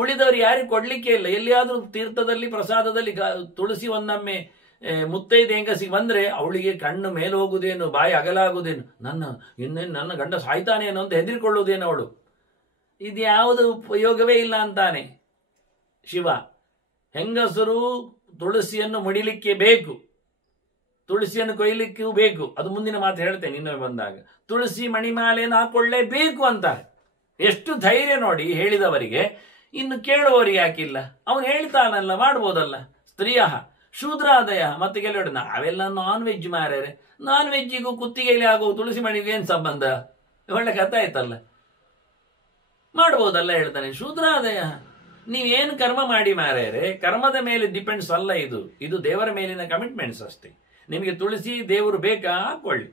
ಉಳಿದವರು ಯಾರಿಗೆ ಕೊಡ್ಲಿಕ್ಕೆ ಇಲ್ಲ. ಎಲ್ಲಿಯಾದ್ರೂ ತೀರ್ಥದಲ್ಲಿ ಪ್ರಸಾದದಲ್ಲಿ ತುಳಸಿ ಒಂದೊಮ್ಮೆ ಮುತ್ತೈದೆ ಹೆಂಗಸಿಗೆ ಬಂದ್ರೆ ಅವಳಿಗೆ ಕಣ್ಣು ಮೇಲೆ ಹೋಗುದೇನು, ಬಾಯಿ ಅಗಲಾಗುದೇನು, ಇನ್ನೇನು ನನ್ನ ಗಂಡ ಸಾಯ್ತಾನೇನೋ ಅಂತ ಹೆದರಿಕೊಳ್ಳುವುದೇನು ಅವಳು. ಇದು ಯಾವುದು ಉಪಯೋಗವೇ ಇಲ್ಲ ಅಂತಾನೆ ಶಿವ. ಹೆಂಗಸರು ತುಳಸಿಯನ್ನು ಮುಡಿಲಿಕ್ಕೆ ಬೇಕು, ತುಳಸಿಯನ್ನು ಕೊಯ್ಲಿಕ್ಕೂ ಬೇಕು. ಅದು ಮುಂದಿನ ಮಾತು ಹೇಳ್ತೇನೆ ಇನ್ನೊಮ್ಮೆ ಬಂದಾಗ. ತುಳಸಿ ಮಣಿಮಾಲೆಯನ್ನು ಹಾಕೊಳ್ಳೇಬೇಕು ಅಂತಾರೆ. ಎಷ್ಟು ಧೈರ್ಯ ನೋಡಿ ಹೇಳಿದವರಿಗೆ. ಇನ್ನು ಕೇಳುವವರಿಗೆ ಯಾಕಿಲ್ಲ? ಅವನು ಹೇಳ್ತಾನಲ್ಲ, ಮಾಡ್ಬೋದಲ್ಲ. ಸ್ತ್ರೀಯ ಶೂದ್ರಾದಯ. ಮತ್ತೆ ಕೆಲವರು ನಾವೆಲ್ಲ ನಾನ್ ವೆಜ್ ಮಾರ್ಯಾರೆ, ನಾನ್ ವೆಜ್ಜಿಗೂ ಕುತ್ತಿಗೆಯಲ್ಲಿ ಆಗುವ ತುಳಸಿ ಮಣಿಗೂ ಏನು ಸಂಬಂಧ? ಒಳ್ಳೆ ಕಥೆ ಆಯ್ತಲ್ಲ, ಮಾಡ್ಬೋದಲ್ಲ ಹೇಳ್ತಾನೆ. ಶೂದ್ರಾದಯ, ನೀವೇನು ಕರ್ಮ ಮಾಡಿ ಮಾರ್ಯಾರೆ, ಕರ್ಮದ ಮೇಲೆ ಡಿಪೆಂಡ್ಸ್ ಅಲ್ಲ ಇದು. ಇದು ದೇವರ ಮೇಲಿನ ಕಮಿಟ್ಮೆಂಟ್ಸ್ ಅಷ್ಟೇ. ನಿಮಗೆ ತುಳಸಿ ದೇವರು ಬೇಕಾ? ಹಾಕೊಳ್ಳಿ.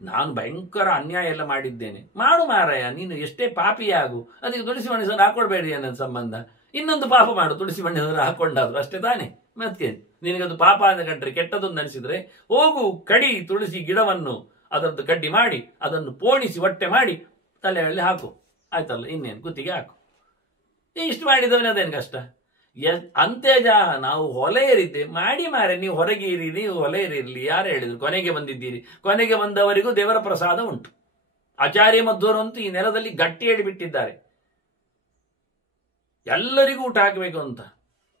ನಾನು ಭಯಂಕರ ಅನ್ಯಾಯ ಎಲ್ಲ ಮಾಡಿದ್ದೇನೆ, ಮಾಡು ಮಾರಾಯ, ನೀನು ಎಷ್ಟೇ ಪಾಪಿಯಾಗು, ಅದಕ್ಕೆ ತುಳಸಿ ಮಣಿಸಲು ಹಾಕೊಳ್ಬೇಡಿ ಅನ್ನೋ ಸಂಬಂಧ. ಇನ್ನೊಂದು ಪಾಪ ಮಾಡು, ತುಳಸಿ ಮಣಿಸಲು ಹಾಕೊಂಡಾದ್ರು ಅಷ್ಟೇ ತಾನೆ. ಮತ್ತೆ ನಿನಗದು ಪಾಪ ಅಂತ ಕಂಡ್ರೆ, ಕೆಟ್ಟದೊಂದು ಅನಿಸಿದ್ರೆ ಹೋಗು, ಕಡಿ ತುಳಸಿ ಗಿಡವನ್ನು, ಅದರದ್ದು ಕಡ್ಡಿ ಮಾಡಿ ಅದನ್ನು ಪೋಣಿಸಿ ಹೊಟ್ಟೆ ಮಾಡಿ ತಲೆಯಲ್ಲಿ ಹಾಕು, ಆಯ್ತಲ್ಲ. ಇನ್ನೇನು ಕುತ್ತಿಗೆ ಹಾಕು. ಇಷ್ಟು ಮಾಡಿದವನೇ ಅದೇನು ಕಷ್ಟ? ಅಂತ್ಯಜ ನಾವು ಹೊಲೆ ಏರಿದ್ದೆ ಮಾಡಿ ಮಾರೆ. ನೀವು ಹೊರಗೆ ಇರಿ, ನೀವು ಹೊಲೆ ಇರಲಿ, ಯಾರು ಹೇಳಿದ್ರು? ಕೊನೆಗೆ ಬಂದಿದ್ದೀರಿ. ಕೊನೆಗೆ ಬಂದವರಿಗೂ ದೇವರ ಪ್ರಸಾದ ಉಂಟು. ಆಚಾರ್ಯ ಮಧ್ವರಂತೂ ಈ ನೆಲದಲ್ಲಿ ಗಟ್ಟಿ ಹೇಳಿಬಿಟ್ಟಿದ್ದಾರೆ, ಎಲ್ಲರಿಗೂ ಊಟ ಹಾಕಬೇಕು ಅಂತ.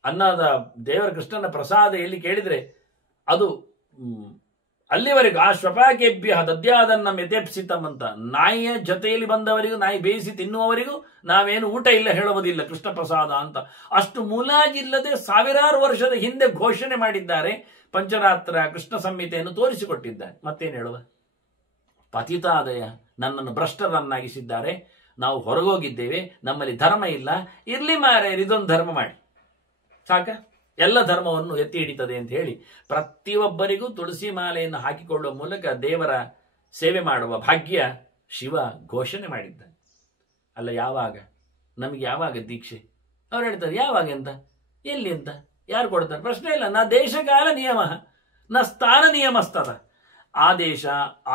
ಅನ್ನದ ದೇವರ ಕೃಷ್ಣನ ಪ್ರಸಾದ ಎಲ್ಲಿ ಕೇಳಿದ್ರೆ ಅದು ಅಲ್ಲಿವರೆಗೂ ಆ ಶ್ವಪಾಕೇಭ್ಯ ದದ್ಯಾದನ್ನ ಮೆತೆಪ್ಸಿತಂ ಅಂತ. ನಾಯಿಯ ಜೊತೆಯಲ್ಲಿ ಬಂದವರಿಗೂ, ನಾಯಿ ಬೇಯಿಸಿ ತಿನ್ನುವವರಿಗೂ ನಾವೇನು ಊಟ ಇಲ್ಲ ಹೇಳುವುದಿಲ್ಲ ಕೃಷ್ಣ ಪ್ರಸಾದ ಅಂತ. ಅಷ್ಟು ಮುಲಾಜಿಲ್ಲದೆ ಸಾವಿರಾರು ವರ್ಷದ ಹಿಂದೆ ಘೋಷಣೆ ಮಾಡಿದ್ದಾರೆ. ಪಂಚರಾತ್ರ ಕೃಷ್ಣ ಸಂಹಿತೆಯನ್ನು ತೋರಿಸಿಕೊಟ್ಟಿದ್ದಾರೆ. ಮತ್ತೇನು ಹೇಳುವ? ಪತಿತಾದಯ, ನನ್ನನ್ನು ಭ್ರಷ್ಟರನ್ನಾಗಿಸಿದ್ದಾರೆ. ನಾವು ಹೊರಗೋಗಿದ್ದೇವೆ, ನಮ್ಮಲ್ಲಿ ಧರ್ಮ ಇಲ್ಲ. ಇರ್ಲಿ ಮಾರೆ, ಇದೊಂದು ಧರ್ಮ ಮಾಡಿ ಸಾಕ, ಎಲ್ಲ ಧರ್ಮವನ್ನು ಎತ್ತಿ ಹಿಡಿತದೆ ಅಂತ ಹೇಳಿ ಪ್ರತಿಯೊಬ್ಬರಿಗೂ ತುಳಸಿ ಮಾಲೆಯನ್ನು ಹಾಕಿಕೊಳ್ಳುವ ಮೂಲಕ ದೇವರ ಸೇವೆ ಮಾಡುವ ಭಾಗ್ಯ ಶಿವ ಘೋಷಣೆ ಮಾಡಿದ್ದಾನೆ. ಅಲ್ಲ, ಯಾವಾಗ ನಮಗೆ ಯಾವಾಗ ದೀಕ್ಷೆ? ಅವ್ರು ಹೇಳ್ತಾರೆ ಯಾವಾಗ ಅಂತ, ಎಲ್ಲಿ ಅಂತ, ಯಾರು ಕೊಡ್ತಾರೆ? ಪ್ರಶ್ನೆ ಇಲ್ಲ. ನಾ ದೇಶಕಾಲ ನಿಯಮ ನಾ ಸ್ಥಾನ ನಿಯಮಸ್ತದ. ಆ ದೇಶ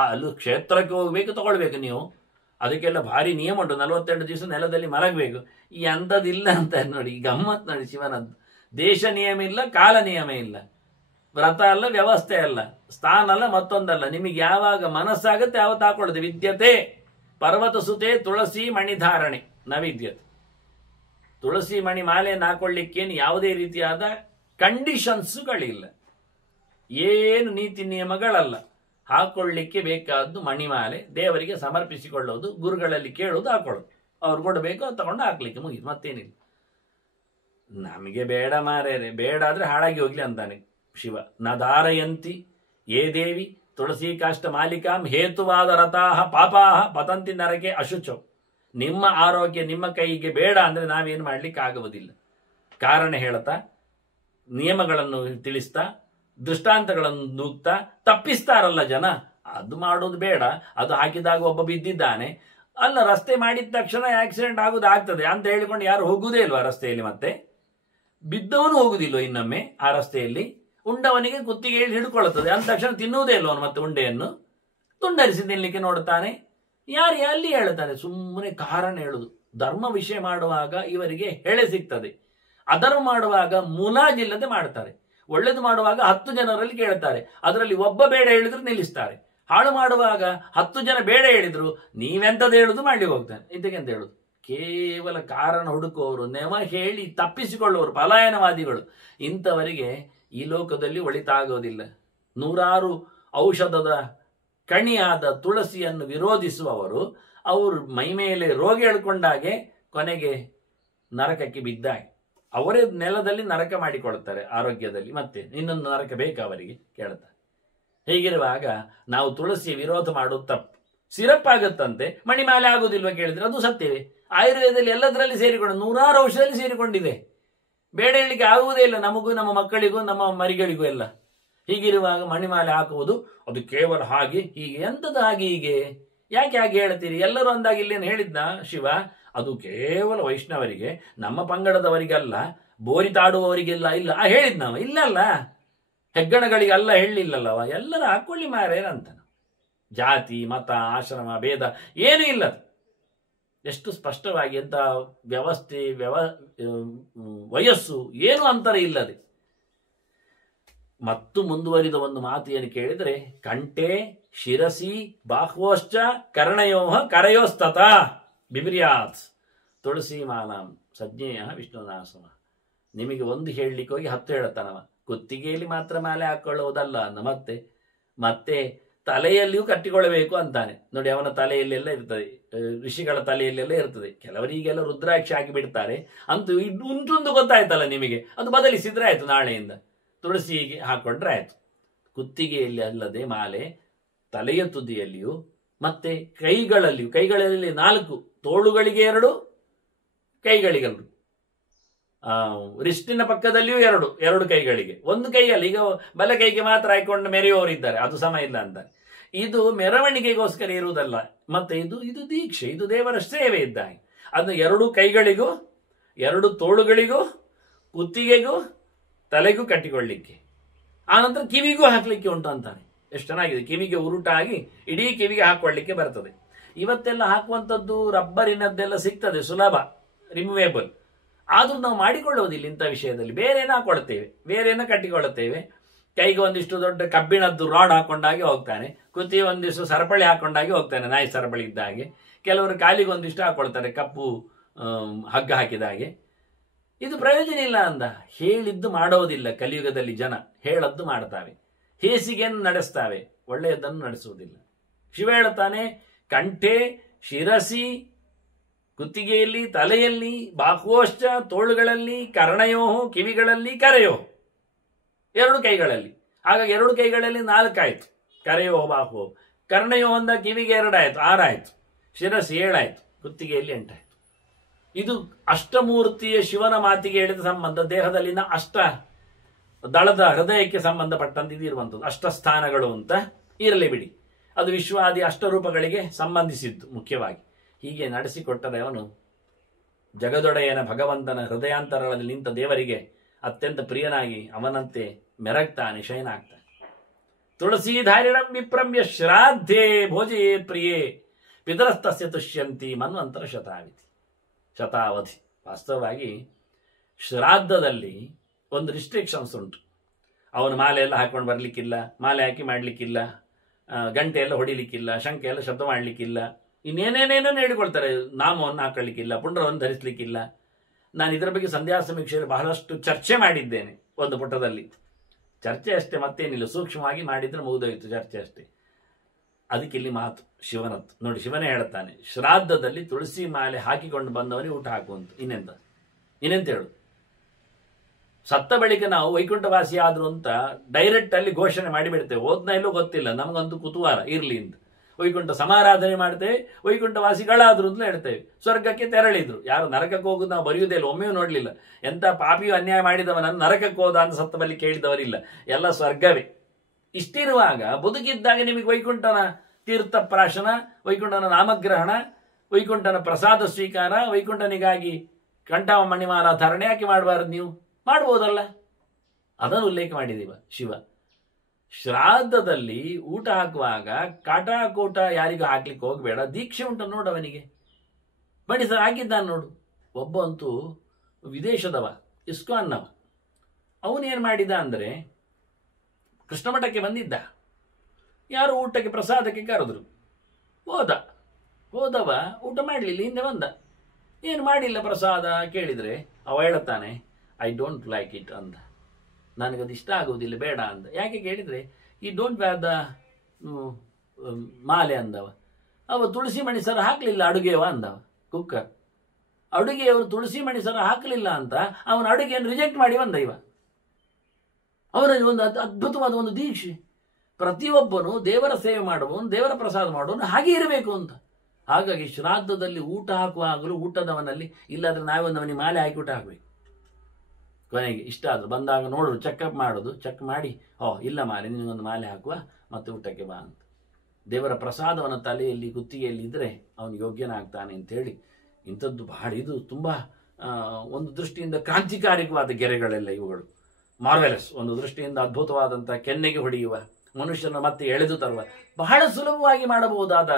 ಅಲ್ಲೂ ಕ್ಷೇತ್ರಕ್ಕೆ ಹೋಗ್ಬೇಕು, ತಗೊಳ್ಬೇಕು ನೀವು. ಅದಕ್ಕೆಲ್ಲ ಭಾರಿ ನಿಯಮ ಉಂಟು. 42 ದಿವಸ ನೆಲದಲ್ಲಿ ಮಲಗಬೇಕು. ಈ ಅಂಥದ್ದಿಲ್ಲ ಅಂತ ನೋಡಿ. ಗಮ್ಮತ್ ನೋಡಿ ಶಿವನದ್ದು. ದೇಶ ನಿಯಮ ಇಲ್ಲ, ಕಾಲ ನಿಯಮ ಇಲ್ಲ, ವ್ರತ ಅಲ್ಲ, ವ್ಯವಸ್ಥೆ ಅಲ್ಲ, ಸ್ಥಾನ ಅಲ್ಲ, ಮತ್ತೊಂದಲ್ಲ. ನಿಮಗೆ ಯಾವಾಗ ಮನಸ್ಸಾಗುತ್ತೆ ಯಾವತ್ತು ಹಾಕೊಳ್ಳೋದು. ವಿದ್ಯತೆ ಪರ್ವತ ಸುತೆ ತುಳಸಿ ಮಣಿಧಾರಣೆ ನೈವೇದ್ಯತೆ. ತುಳಸಿ ಮಣಿ ಮಾಲೆಯನ್ನು ಹಾಕೊಳ್ಳಿಕ್ಕೇನು ಯಾವುದೇ ರೀತಿಯಾದ ಕಂಡೀಷನ್ಸ್ಗಳಿಲ್ಲ, ಏನು ನೀತಿ ನಿಯಮಗಳಲ್ಲ. ಹಾಕೊಳ್ಳಿಕ್ಕೆ ಬೇಕಾದ್ದು ಮಣಿಮಾಲೆ, ದೇವರಿಗೆ ಸಮರ್ಪಿಸಿಕೊಳ್ಳೋದು, ಗುರುಗಳಲ್ಲಿ ಕೇಳೋದು, ಹಾಕೊಳ್ಳೋದು, ಅವ್ರು ಕೊಡಬೇಕು ಅದು ತಗೊಂಡು ಹಾಕ್ಲಿಕ್ಕೆ, ಮುಗಿದು ಮತ್ತೇನಿಲ್ಲ. ನಮಗೆ ಬೇಡ ಮಾರೇರೆ, ಬೇಡ ಆದ್ರೆ ಹಾಳಾಗಿ ಹೋಗ್ಲಿ ಅಂತಾನೆ ಶಿವ. ನ ಧಾರಯಂತಿ ಯೇ ದೇವಿ ತುಳಸಿ ಕಾಷ್ಟ ಮಾಲಿಕಾಂ ಹೇತುವಾದ ರಥಾಹ ಪಾಪಾಹ ಪತಂತಿ ನರಕೆ ಅಶುಚೌ. ನಿಮ್ಮ ಆರೋಗ್ಯ ನಿಮ್ಮ ಕೈಗೆ ಬೇಡ ಅಂದ್ರೆ ನಾವೇನು ಮಾಡ್ಲಿಕ್ಕೆ ಆಗುವುದಿಲ್ಲ. ಕಾರಣ ಹೇಳ್ತಾ, ನಿಯಮಗಳನ್ನು ತಿಳಿಸ್ತಾ, ದೃಷ್ಟಾಂತಗಳನ್ನು ನೂಗ್ತಾ ತಪ್ಪಿಸ್ತಾರಲ್ಲ ಜನ, ಅದು ಮಾಡೋದು ಬೇಡ. ಅದು ಹಾಕಿದಾಗ ಒಬ್ಬ ಬಿದ್ದಿದ್ದಾನೆ, ಅಲ್ಲ ರಸ್ತೆ ಮಾಡಿದ ತಕ್ಷಣ ಆಕ್ಸಿಡೆಂಟ್ ಆಗೋದು ಆಗ್ತದೆ ಅಂತ ಹೇಳಿಕೊಂಡು ಯಾರು ಹೋಗುವುದೇ ಇಲ್ವಾ ರಸ್ತೆಯಲ್ಲಿ? ಮತ್ತೆ ಬಿದ್ದವನು ಹೋಗುದಿಲ್ವ ಇನ್ನೊಮ್ಮೆ ಆ ರಸ್ತೆಯಲ್ಲಿ? ಉಂಡವನಿಗೆ ಕುತ್ತಿಗೆ ಹಿಡ್ಕೊಳ್ಳುತ್ತದೆ ಅಂದ ತಕ್ಷಣ ತಿನ್ನುವುದೇ ಇಲ್ವನು ಮತ್ತೆ ಉಂಡೆಯನ್ನು ತುಂಡರಿಸಿ ತಿನ್ಲಿಕ್ಕೆ ನೋಡುತ್ತಾನೆ. ಯಾರು ಅಲ್ಲಿ ಹೇಳ್ತಾರೆ? ಸುಮ್ಮನೆ ಕಾರಣ ಹೇಳುದು. ಧರ್ಮ ವಿಷಯ ಮಾಡುವಾಗ ಇವರಿಗೆ ಹೆಳೆ ಸಿಗ್ತದೆ, ಅಧರ್ಮ ಮಾಡುವಾಗ ಮುಲಾಜಿಲ್ಲದೆ ಮಾಡ್ತಾರೆ. ಒಳ್ಳೇದು ಮಾಡುವಾಗ 10 ಜನರಲ್ಲಿ ಕೇಳ್ತಾರೆ, ಅದರಲ್ಲಿ ಒಬ್ಬ ಬೇಡ ಹೇಳಿದ್ರು ನಿಲ್ಲಿಸ್ತಾರೆ. ಹಾಳು ಮಾಡುವಾಗ 10 ಜನ ಬೇಡ ಹೇಳಿದ್ರು ನೀವೆಂತದ್ದು ಹೇಳುದು ಮಾಡಿ ಹೋಗ್ತಾನೆ. ಇದಕ್ಕೆಂತ ಹೇಳುದು? ಕೇವಲ ಕಾರಣ ಹುಡುಕುವವರು, ನೆವ ಹೇಳಿ ತಪ್ಪಿಸಿಕೊಳ್ಳುವವರು, ಪಲಾಯನವಾದಿಗಳು. ಇಂಥವರಿಗೆ ಈ ಲೋಕದಲ್ಲಿ ಒಳಿತಾಗೋದಿಲ್ಲ. ನೂರಾರು ಔಷಧದ ಕಣಿಯಾದ ತುಳಸಿಯನ್ನು ವಿರೋಧಿಸುವವರು, ಅವರು ಮೈಮೇಲೆ ರೋಗ ಹೇಳ್ಕೊಂಡಾಗೆ ಕೊನೆಗೆ ನರಕಕ್ಕೆ ಬಿದ್ದಾಗೆ ಅವರೇ ನೆಲದಲ್ಲಿ ನರಕ ಮಾಡಿಕೊಳ್ತಾರೆ ಆರೋಗ್ಯದಲ್ಲಿ. ಮತ್ತೆ ಇನ್ನೊಂದು ನರಕ ಬೇಕಾ ಅವರಿಗೆ ಕೇಳ್ತಾರೆ. ಹೀಗಿರುವಾಗ ನಾವು ತುಳಸಿಯ ವಿರೋಧ ಮಾಡೋದು ತಪ್ಪು. ಸಿರಪ್ ಆಗುತ್ತಂತೆ, ಮಣಿಮಾಲೆ ಆಗುದಿಲ್ವ ಕೇಳಿದ್ರೆ ಅದು ಸತ್ಯವೇ? ಆಯುರ್ವೇದದಲ್ಲಿ ಎಲ್ಲದರಲ್ಲಿ ಸೇರಿಕೊಂಡು ನೂರಾರು ಔಷಧದಲ್ಲಿ ಸೇರಿಕೊಂಡಿದೆ. ಬೇಡ ಹೇಳಲಿಕ್ಕೆ ಆಗುವುದೇ ಇಲ್ಲ ನಮಗೂ, ನಮ್ಮ ಮಕ್ಕಳಿಗೂ, ನಮ್ಮ ಮರಿಗಳಿಗೂ ಎಲ್ಲ. ಹೀಗಿರುವಾಗ ಮಣಿಮಾಲೆ ಹಾಕುವುದು ಅದು ಕೇವಲ ಹಾಗೆ ಹೀಗೆ, ಎಂಥದ್ದು ಹಾಗೆ ಹೀಗೆ? ಯಾಕೆ ಹಾಗೆ ಹೇಳ್ತೀರಿ? ಎಲ್ಲರೂ ಅಂದಾಗ ಇಲ್ಲೇನು ಹೇಳಿದ್ನ ಶಿವ? ಅದು ಕೇವಲ ವೈಷ್ಣವರಿಗೆ, ನಮ್ಮ ಪಂಗಡದವರಿಗಲ್ಲ, ಬೋರಿತಾಡುವವರಿಗೆಲ್ಲ ಇಲ್ಲ ಹೇಳಿದ್ ನಾವು. ಇಲ್ಲಲ್ಲ, ಹೆಗ್ಗಣಗಳಿಗೆ ಅಲ್ಲ ಹೇಳಿಲ್ಲಲ್ಲವ. ಎಲ್ಲರೂ ಹಾಕೊಳ್ಳಿ ಮಾರೇನಂತ. ಜಾತಿ ಮತ ಆಶ್ರಮ ಭೇದ ಏನೂ ಇಲ್ಲ. ಎಷ್ಟು ಸ್ಪಷ್ಟವಾಗಿ ಎಂತ ವ್ಯವಸ್ಥೆ, ವಯಸ್ಸು ಏನೂ ಅಂತರ ಇಲ್ಲದೆ. ಮತ್ತು ಮುಂದುವರಿದ ಒಂದು ಮಾತು ಏನು ಕೇಳಿದರೆ, ಕಂಠೆ ಶಿರಸಿ ಬಾಹ್ವಶ್ಚ ಕರ್ಣಯೋಹ ಕರಯೋಸ್ತತ ಬಿಬ್ರಿಯಾತ್ ತುಳಸಿ ಮಾಲಾಂ ಸಜ್ಞೇಯ ವಿಷ್ಣುನಾಸಮ. ನಿಮಗೆ ಒಂದು ಹೇಳಲಿಕ್ಕೆ ಹೋಗಿ 10 ಹೇಳ್ತಾನವ. ಕುತ್ತಿಗೆಯಲ್ಲಿ ಮಾತ್ರ ಮಾಲೆ ಹಾಕೊಳ್ಳುವುದಲ್ಲ ಅಂದ, ಮತ್ತೆ ತಲೆಯಲ್ಲಿಯೂ ಕಟ್ಟಿಕೊಳ್ಳಬೇಕು ಅಂತಾನೆ. ನೋಡಿ, ಅವನ ತಲೆಯಲ್ಲೆಲ್ಲ ಇರ್ತದೆ, ಋಷಿಗಳ ತಲೆಯಲ್ಲೆಲ್ಲ ಇರ್ತದೆ. ಕೆಲವರಿಗೆಲ್ಲ ರುದ್ರಾಕ್ಷಿ ಹಾಕಿ ಬಿಡ್ತಾರೆ. ಅಂತೂ ಉಂಟೊಂದು ಗೊತ್ತಾಯ್ತಲ್ಲ ನಿಮಗೆ, ಅದು ಬದಲಿಸಿದ್ರೆ ಆಯ್ತು. ನಾಳೆಯಿಂದ ತುಳಸಿಗೆ ಹಾಕೊಂಡ್ರೆ ಆಯ್ತು. ಕುತ್ತಿಗೆಯಲ್ಲಿ ಅಲ್ಲದೆ ಮಾಲೆ, ತಲೆಯ ತುದಿಯಲ್ಲಿಯೂ ಮತ್ತೆ ಕೈಗಳಲ್ಲಿ 4, ತೋಳುಗಳಿಗೆ 2, ಕೈಗಳಿಗೆ 2, ರಿಸ್ಟಿನ ಪಕ್ಕದಲ್ಲಿಯೂ 2 ಕೈಗಳಿಗೆ. ಒಂದು ಕೈಯಲ್ಲಿ ಈಗ ಬಲ ಕೈಗೆ ಮಾತ್ರ ಹಾಕೊಂಡು ಮೆರೆಯುವವರಿದ್ದಾರೆ, ಅದು ಸಮ ಇಲ್ಲ ಅಂತಾರೆ. ಇದು ಮೆರವಣಿಗೆಗೋಸ್ಕರ ಇರುವುದಲ್ಲ. ಮತ್ತೆ ಇದು ದೀಕ್ಷೆ, ಇದು ದೇವರ ಸೇವೆ ಇದ್ದಾಗ. ಅದನ್ನು 2 ಕೈಗಳಿಗೂ, 2 ತೋಳುಗಳಿಗೂ, ಕುತ್ತಿಗೆಗೂ, ತಲೆಗೂ ಕಟ್ಟಿಕೊಳ್ಳಿಕ್ಕೆ, ಆನಂತರ ಕಿವಿಗೂ ಹಾಕ್ಲಿಕ್ಕೆ ಉಂಟು ಅಂತಾನೆ. ಎಷ್ಟು ಚೆನ್ನಾಗಿದೆ. ಕಿವಿಗೆ ಉರುಟಾಗಿ ಇಡೀ ಕಿವಿಗೆ ಹಾಕೊಳ್ಳಿಕ್ಕೆ ಬರ್ತದೆ. ಇವತ್ತೆಲ್ಲ ಹಾಕುವಂಥದ್ದು ರಬ್ಬರಿನದ್ದೆಲ್ಲ ಸಿಗ್ತದೆ, ಸುಲಭ, ರಿಮೂವೇಬಲ್. ಆದ್ರೂ ನಾವು ಮಾಡಿಕೊಳ್ಳುವುದಿಲ್ಲ ಇಂಥ ವಿಷಯದಲ್ಲಿ. ಬೇರೇನ ಹಾಕೊಳ್ತೇವೆ, ಬೇರೇನ ಕಟ್ಟಿಕೊಳ್ಳುತ್ತೇವೆ. ಕೈಗೆ ಒಂದಿಷ್ಟು ದೊಡ್ಡ ಕಬ್ಬಿಣದ್ದು ರಾಡ್ ಹಾಕೊಂಡಾಗೆ ಹೋಗ್ತಾನೆ, ಕುತ್ತಿಗೆ ಒಂದಿಷ್ಟು ಸರಪಳಿ ಹಾಕೊಂಡಾಗೆ ಹೋಗ್ತಾನೆ, ನಾಯಿ ಸರಪಳಿ ಇದ್ದಾಗೆ. ಕೆಲವರು ಕಾಲಿಗೆ ಒಂದಿಷ್ಟು ಹಾಕೊಳ್ತಾರೆ, ಕಪ್ಪು ಹಗ್ಗ ಹಾಕಿದಾಗೆ. ಇದು ಪ್ರಯೋಜನ ಇಲ್ಲ ಅಂದ. ಹೇಳಿದ್ದು ಮಾಡೋದಿಲ್ಲ ಕಲಿಯುಗದಲ್ಲಿ ಜನ, ಹೇಳದ್ದು ಮಾಡ್ತಾವೆ, ಹೇಸಿಗೆಯನ್ನು ನಡೆಸ್ತಾವೆ, ಒಳ್ಳೆಯದನ್ನು ನಡೆಸುವುದಿಲ್ಲ. ಶಿವ ಹೇಳ್ತಾನೆ, ಕಂಠೆ ಶಿರಸಿ ಕುತ್ತಿಗೆಯಲ್ಲಿ, ತಲೆಯಲ್ಲಿ, ಬಾಹ್ವೋಶ್ಚ ತೋಳುಗಳಲ್ಲಿ, ಕರ್ಣಯೋಹೋ ಕಿವಿಗಳಲ್ಲಿ, ಕರೆಯೋಹೋ 2 ಕೈಗಳಲ್ಲಿ. ಹಾಗಾಗಿ 2 ಕೈಗಳಲ್ಲಿ 4 ಆಯ್ತು. ಕರೆಯೋಹೋ ಬಾಹ್ವೋ, ಕರ್ಣಯೋಹ ಅಂದ ಕಿವಿಗೆ 2 ಆಯ್ತು, 6 ಆಯ್ತು. ಶಿರಸಿ 7 ಆಯ್ತು, ಕುತ್ತಿಗೆಯಲ್ಲಿ 8 ಆಯ್ತು. ಇದು ಅಷ್ಟಮೂರ್ತಿಯ ಶಿವನ ಮಾತಿಗೆ ಹೇಳಿದ ಸಂಬಂಧ. ದೇಹದಲ್ಲಿನ ಅಷ್ಟ ದಳದ ಹೃದಯಕ್ಕೆ ಸಂಬಂಧಪಟ್ಟಂತೆ ಇದು ಇರುವಂಥದ್ದು. ಅಷ್ಟಸ್ಥಾನಗಳು ಅಂತ ಇರಲಿ ಬಿಡಿ, ಅದು ವಿಶ್ವಾದಿ ಅಷ್ಟರೂಪಗಳಿಗೆ ಸಂಬಂಧಿಸಿದ್ದು ಮುಖ್ಯವಾಗಿ. ಹೀಗೆ ನಡೆಸಿಕೊಟ್ಟರೆ ಅವನು ಜಗದೊಡೆಯನ ಭಗವಂತನ ಹೃದಯಾಂತರಗಳಲ್ಲಿ ನಿಂತ ದೇವರಿಗೆ ಅತ್ಯಂತ ಪ್ರಿಯನಾಗಿ ಅವನಂತೆ ಮೆರಗ್ತಾನೆ, ಶಯನಾಗ್ತಾನೆ. ತುಳಸೀಧಾರಿಣಂ ವಿಪ್ರಮ್ಯ ಶ್ರಾದ್ಧೇ ಭೋಜೇ ಪ್ರಿಯೇ ಪಿತರಸ್ತಸ್ಯ ತುಷ್ಯಂತಿ ಮನ್ವಂತರ ಶತಾವಧಿ. ವಾಸ್ತವವಾಗಿ ಶ್ರಾದ್ದದಲ್ಲಿ ಒಂದು ರಿಸ್ಟ್ರಿಕ್ಷನ್ಸ್ ಉಂಟು. ಅವನು ಮಾಲೆ ಎಲ್ಲ ಹಾಕೊಂಡು ಬರಲಿಕ್ಕಿಲ್ಲ, ಮಾಲೆ ಹಾಕಿ ಮಾಡಲಿಕ್ಕಿಲ್ಲ, ಗಂಟೆ ಎಲ್ಲ ಹೊಡಿಲಿಕ್ಕಿಲ್ಲ, ಶಂಖ ಎಲ್ಲ ಶಬ್ದ ಮಾಡಲಿಕ್ಕಿಲ್ಲ, ಇನ್ನೇನೇನೇನೋ ಹೇಳಿಕೊಳ್ತಾರೆ. ನಾಮವನ್ನು ಹಾಕೊಳ್ಳಿಕ್ಕಿಲ್ಲ, ಪುಂಡ್ರವನ್ನು ಧರಿಸಲಿಕ್ಕಿಲ್ಲ. ನಾನು ಇದರ ಬಗ್ಗೆ ಸಂಧ್ಯಾ ಸಮೀಕ್ಷೆಯಲ್ಲಿ ಬಹಳಷ್ಟು ಚರ್ಚೆ ಮಾಡಿದ್ದೇನೆ. ಒಂದು ಪುಟದಲ್ಲಿ ಚರ್ಚೆ ಅಷ್ಟೇ, ಮತ್ತೇನಿಲ್ಲ. ಸೂಕ್ಷ್ಮವಾಗಿ ಮಾಡಿದ್ರೆ ಮುಗಿದೋಯ್ತು ಚರ್ಚೆ ಅಷ್ಟೇ. ಅದಕ್ಕೆ ಇಲ್ಲಿ ಮಾತು ಶಿವನತ್ತು ನೋಡಿ. ಶಿವನೇ ಹೇಳ್ತಾನೆ, ಶ್ರಾದ್ದದಲ್ಲಿ ತುಳಸಿ ಮಾಲೆ ಹಾಕಿಕೊಂಡು ಬಂದವನಿಗೆ ಊಟ ಹಾಕುವಂತ. ಇನ್ನೆಂತ ಹೇಳು? ಸತ್ತ ಬಳಿಕ ನಾವು ವೈಕುಂಠವಾಸಿ ಆದ್ರು ಅಂತ ಡೈರೆಕ್ಟ್ ಅಲ್ಲಿ ಘೋಷಣೆ ಮಾಡಿಬಿಡ್ತೇವೆ. ಓದ್ನ ಇಲ್ಲೋ ಗೊತ್ತಿಲ್ಲ, ನಮಗಂತೂ ಕುತೂಹಲ ಇರ್ಲಿ ಅಂತ. ವೈಕುಂಠ ಸಮಾರಾಧನೆ ಮಾಡ್ತೇವೆ, ವೈಕುಂಠವಾಸಿಗಳಾದ್ರು ಅಂತಲೇ ಹೇಳ್ತೇವೆ. ಸ್ವರ್ಗಕ್ಕೆ ತೆರಳಿದ್ರು. ಯಾರು ನರಕಕ್ಕೆ ಹೋಗುದು ನಾವು ಬರೆಯುವುದೇ ಇಲ್ಲ, ಒಮ್ಮೆಯೂ ನೋಡ್ಲಿಲ್ಲ. ಎಂತ ಪಾಪಿಯು ಅನ್ಯಾಯ ಮಾಡಿದವನನ್ನು ನರಕಕ್ಕೆ ಹೋದ ಅಂತ ಸತ್ತ ಬಳಿ ಕೇಳಿದವರಿಲ್ಲ, ಎಲ್ಲ ಸ್ವರ್ಗವೇ. ಇಷ್ಟಿರುವಾಗ ಬದುಕಿದ್ದಾಗ ನಿಮಗೆ ವೈಕುಂಠನ ತೀರ್ಥ ಪ್ರಾಶನ, ವೈಕುಂಠನ ನಾಮಗ್ರಹಣ, ವೈಕುಂಠನ ಪ್ರಸಾದ ಸ್ವೀಕಾರ, ವೈಕುಂಠನಿಗಾಗಿ ಕಂಠ ಮಣಿಮಾಲ ಧಾರಣೆ ಯಾಕೆ ಮಾಡಬಾರದು? ನೀವು ಮಾಡ್ಬೋದಲ್ಲ. ಅದನ್ನು ಉಲ್ಲೇಖ ಮಾಡಿದೀವ ಶಿವ. ಶ್ರಾದ್ದದಲ್ಲಿ ಊಟ ಹಾಕುವಾಗ ಕಾಟಾಕೂಟ ಯಾರಿಗೂ ಹಾಕ್ಲಿಕ್ಕೆ ಹೋಗಬೇಡ. ದೀಕ್ಷೆ ಉಂಟು ನೋಡು ಅವನಿಗೆ. ಬಡಿಸ ಹಾಕಿದ್ದಾನೆ ನೋಡು. ಒಬ್ಬ ಅಂತೂ ವಿದೇಶದವ, ಇಸ್ಕಾನ್ನವ. ಅವನೇನು ಮಾಡಿದ ಅಂದರೆ, ಕೃಷ್ಣ ಮಠಕ್ಕೆ ಬಂದಿದ್ದ. ಯಾರು ಊಟಕ್ಕೆ ಪ್ರಸಾದಕ್ಕೆ ಕರೆದ್ರು. ಹೋದವ ಊಟ ಮಾಡಲಿಲ್ಲ, ಹಿಂದೆ ಬಂದ. ಏನು ಮಾಡಿಲ್ಲ ಪ್ರಸಾದ ಕೇಳಿದರೆ ಅವ ಹೇಳುತ್ತಾನೆ, ಐ ಡೋಂಟ್ ಲೈಕ್ ಇಟ್ ಅಂದ. ನನಗದು ಇಷ್ಟ ಆಗುವುದಿಲ್ಲ, ಬೇಡ ಅಂದ. ಯಾಕೆ ಕೇಳಿದರೆ, ಈ ಡೋಂಟ್ ವ್ಯಾರ್ ದ ಮಾಲೆ ಅಂದವ. ಅವ ತುಳಸಿ ಮಣಿ ಸರ ಹಾಕಲಿಲ್ಲ ಅಡುಗೆಯವ ಅಂದವ. ಕುಕ್ಕರ್ ಅಡುಗೆಯವರು ತುಳಸಿ ಮಣಿ ಸರ ಹಾಕಲಿಲ್ಲ ಅಂತ ಅವನ ಅಡುಗೆಯನ್ನು ರಿಜೆಕ್ಟ್ ಮಾಡಿ ಬಂದ ಇವ. ಅವನಲ್ಲಿ ಒಂದು ಅದ್ಭುತವಾದ ಒಂದು ದೀಕ್ಷೆ. ಪ್ರತಿಯೊಬ್ಬನು ದೇವರ ಸೇವೆ ಮಾಡುವವನು, ದೇವರ ಪ್ರಸಾದ ಮಾಡುವವನು ಹಾಗೆ ಇರಬೇಕು ಅಂತ. ಹಾಗಾಗಿ ಶ್ರಾದ್ದದಲ್ಲಿ ಊಟ ಹಾಕುವಾಗಲೂ ಊಟದವನಲ್ಲಿ, ಇಲ್ಲಾದ್ರೆ ನಾವೊಂದವನಿಗೆ ಮಾಲೆ ಹಾಕಿ ಊಟ ಹಾಕಬೇಕು. ಕೊನೆಗೆ ಇಷ್ಟ ಆದ್ರು ಬಂದಾಗ ನೋಡು, ಚೆಕಪ್ ಮಾಡೋದು, ಚೆಕ್ ಮಾಡಿ, ಇಲ್ಲ ಮಾಲೆ, ನಿನಗೊಂದು ಮಾಲೆ ಹಾಕುವ, ಮತ್ತೆ ಊಟಕ್ಕೆ ಬಾ ಅಂತ. ದೇವರ ಪ್ರಸಾದವನ ತಲೆಯಲ್ಲಿ ಕುತ್ತಿಗೆಯಲ್ಲಿ ಇದ್ರೆ ಅವನು ಯೋಗ್ಯನಾಗ್ತಾನೆ ಅಂತೇಳಿ. ಇಂಥದ್ದು ಬಹಳ, ಇದು ತುಂಬ ಒಂದು ದೃಷ್ಟಿಯಿಂದ ಕ್ರಾಂತಿಕಾರಿಕವಾದ ಗೆರೆಗಳೆಲ್ಲ ಇವುಗಳು. ಮಾರ್ವೆಲಸ್, ಒಂದು ದೃಷ್ಟಿಯಿಂದ ಅದ್ಭುತವಾದಂಥ ಕೆನ್ನೆಗೆ ಹೊಡೆಯುವ, ಮನುಷ್ಯನ ಮತ್ತೆ ಎಳೆದು ತರುವ, ಬಹಳ ಸುಲಭವಾಗಿ ಮಾಡಬಹುದಾದ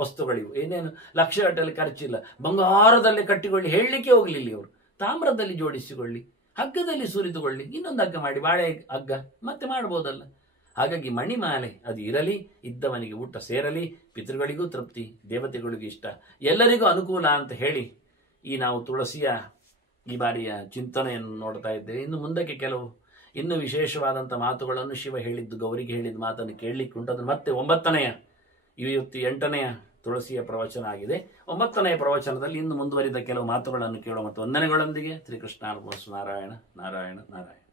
ವಸ್ತುಗಳಿವು. ಏನೇನು ಲಕ್ಷಗಟ್ಟಲೆ ಖರ್ಚಿಲ್ಲ. ಬಂಗಾರದಲ್ಲಿ ಕಟ್ಟಿಕೊಳ್ಳಿ ಹೇಳಲಿಕ್ಕೆ ಹೋಗಲಿಲ್ಲ ಇವರು. ತಾಮ್ರದಲ್ಲಿ ಜೋಡಿಸಿಕೊಳ್ಳಿ, ಹಗ್ಗದಲ್ಲಿ ಸುರಿದುಕೊಳ್ಳಿ, ಇನ್ನೊಂದು ಹಗ್ಗ ಮಾಡಿ, ಬಾಳೆ ಹಗ್ಗ, ಮತ್ತೆ ಮಾಡಬಹುದಲ್ಲ. ಹಾಗಾಗಿ ಮಣಿಮಾಲೆ ಅದು ಇರಲಿ, ಇದ್ದವನಿಗೆ ಊಟ ಸೇರಲಿ, ಪಿತೃಗಳಿಗೂ ತೃಪ್ತಿ, ದೇವತೆಗಳಿಗೂ ಇಷ್ಟ, ಎಲ್ಲರಿಗೂ ಅನುಕೂಲ ಅಂತ ಹೇಳಿ ಈ ನಾವು ತುಳಸಿಯ ಈ ಬಾರಿಯ ಚಿಂತನೆಯನ್ನು ನೋಡ್ತಾ ಇದ್ದೇವೆ. ಇನ್ನು ಮುಂದಕ್ಕೆ ಕೆಲವು ಇನ್ನೂ ವಿಶೇಷವಾದಂಥ ಮಾತುಗಳನ್ನು ಶಿವ ಹೇಳಿದ್ದು, ಗೌರಿಗೆ ಹೇಳಿದ ಮಾತನ್ನು ಕೇಳಲಿಕ್ಕೆ ಉಂಟು. ಅದನ್ನು ಮತ್ತೆ 9ನೆಯ, ಇವತ್ತು 8ನೆಯ ತುಳಸಿಯ ಪ್ರವಚನ ಆಗಿದೆ. 9ನೆಯ ಪ್ರವಚನದಲ್ಲಿ ಇನ್ನು ಮುಂದುವರಿದ ಕೆಲವು ಮಾತುಗಳನ್ನು ಕೇಳುವ ಮತ್ತು ವಂದನೆಗಳೊಂದಿಗೆ ಶ್ರೀಕೃಷ್ಣ ಅರ್ಪಣಮಸ್ತು. ನಾರಾಯಣ ನಾರಾಯಣ ನಾರಾಯಣ.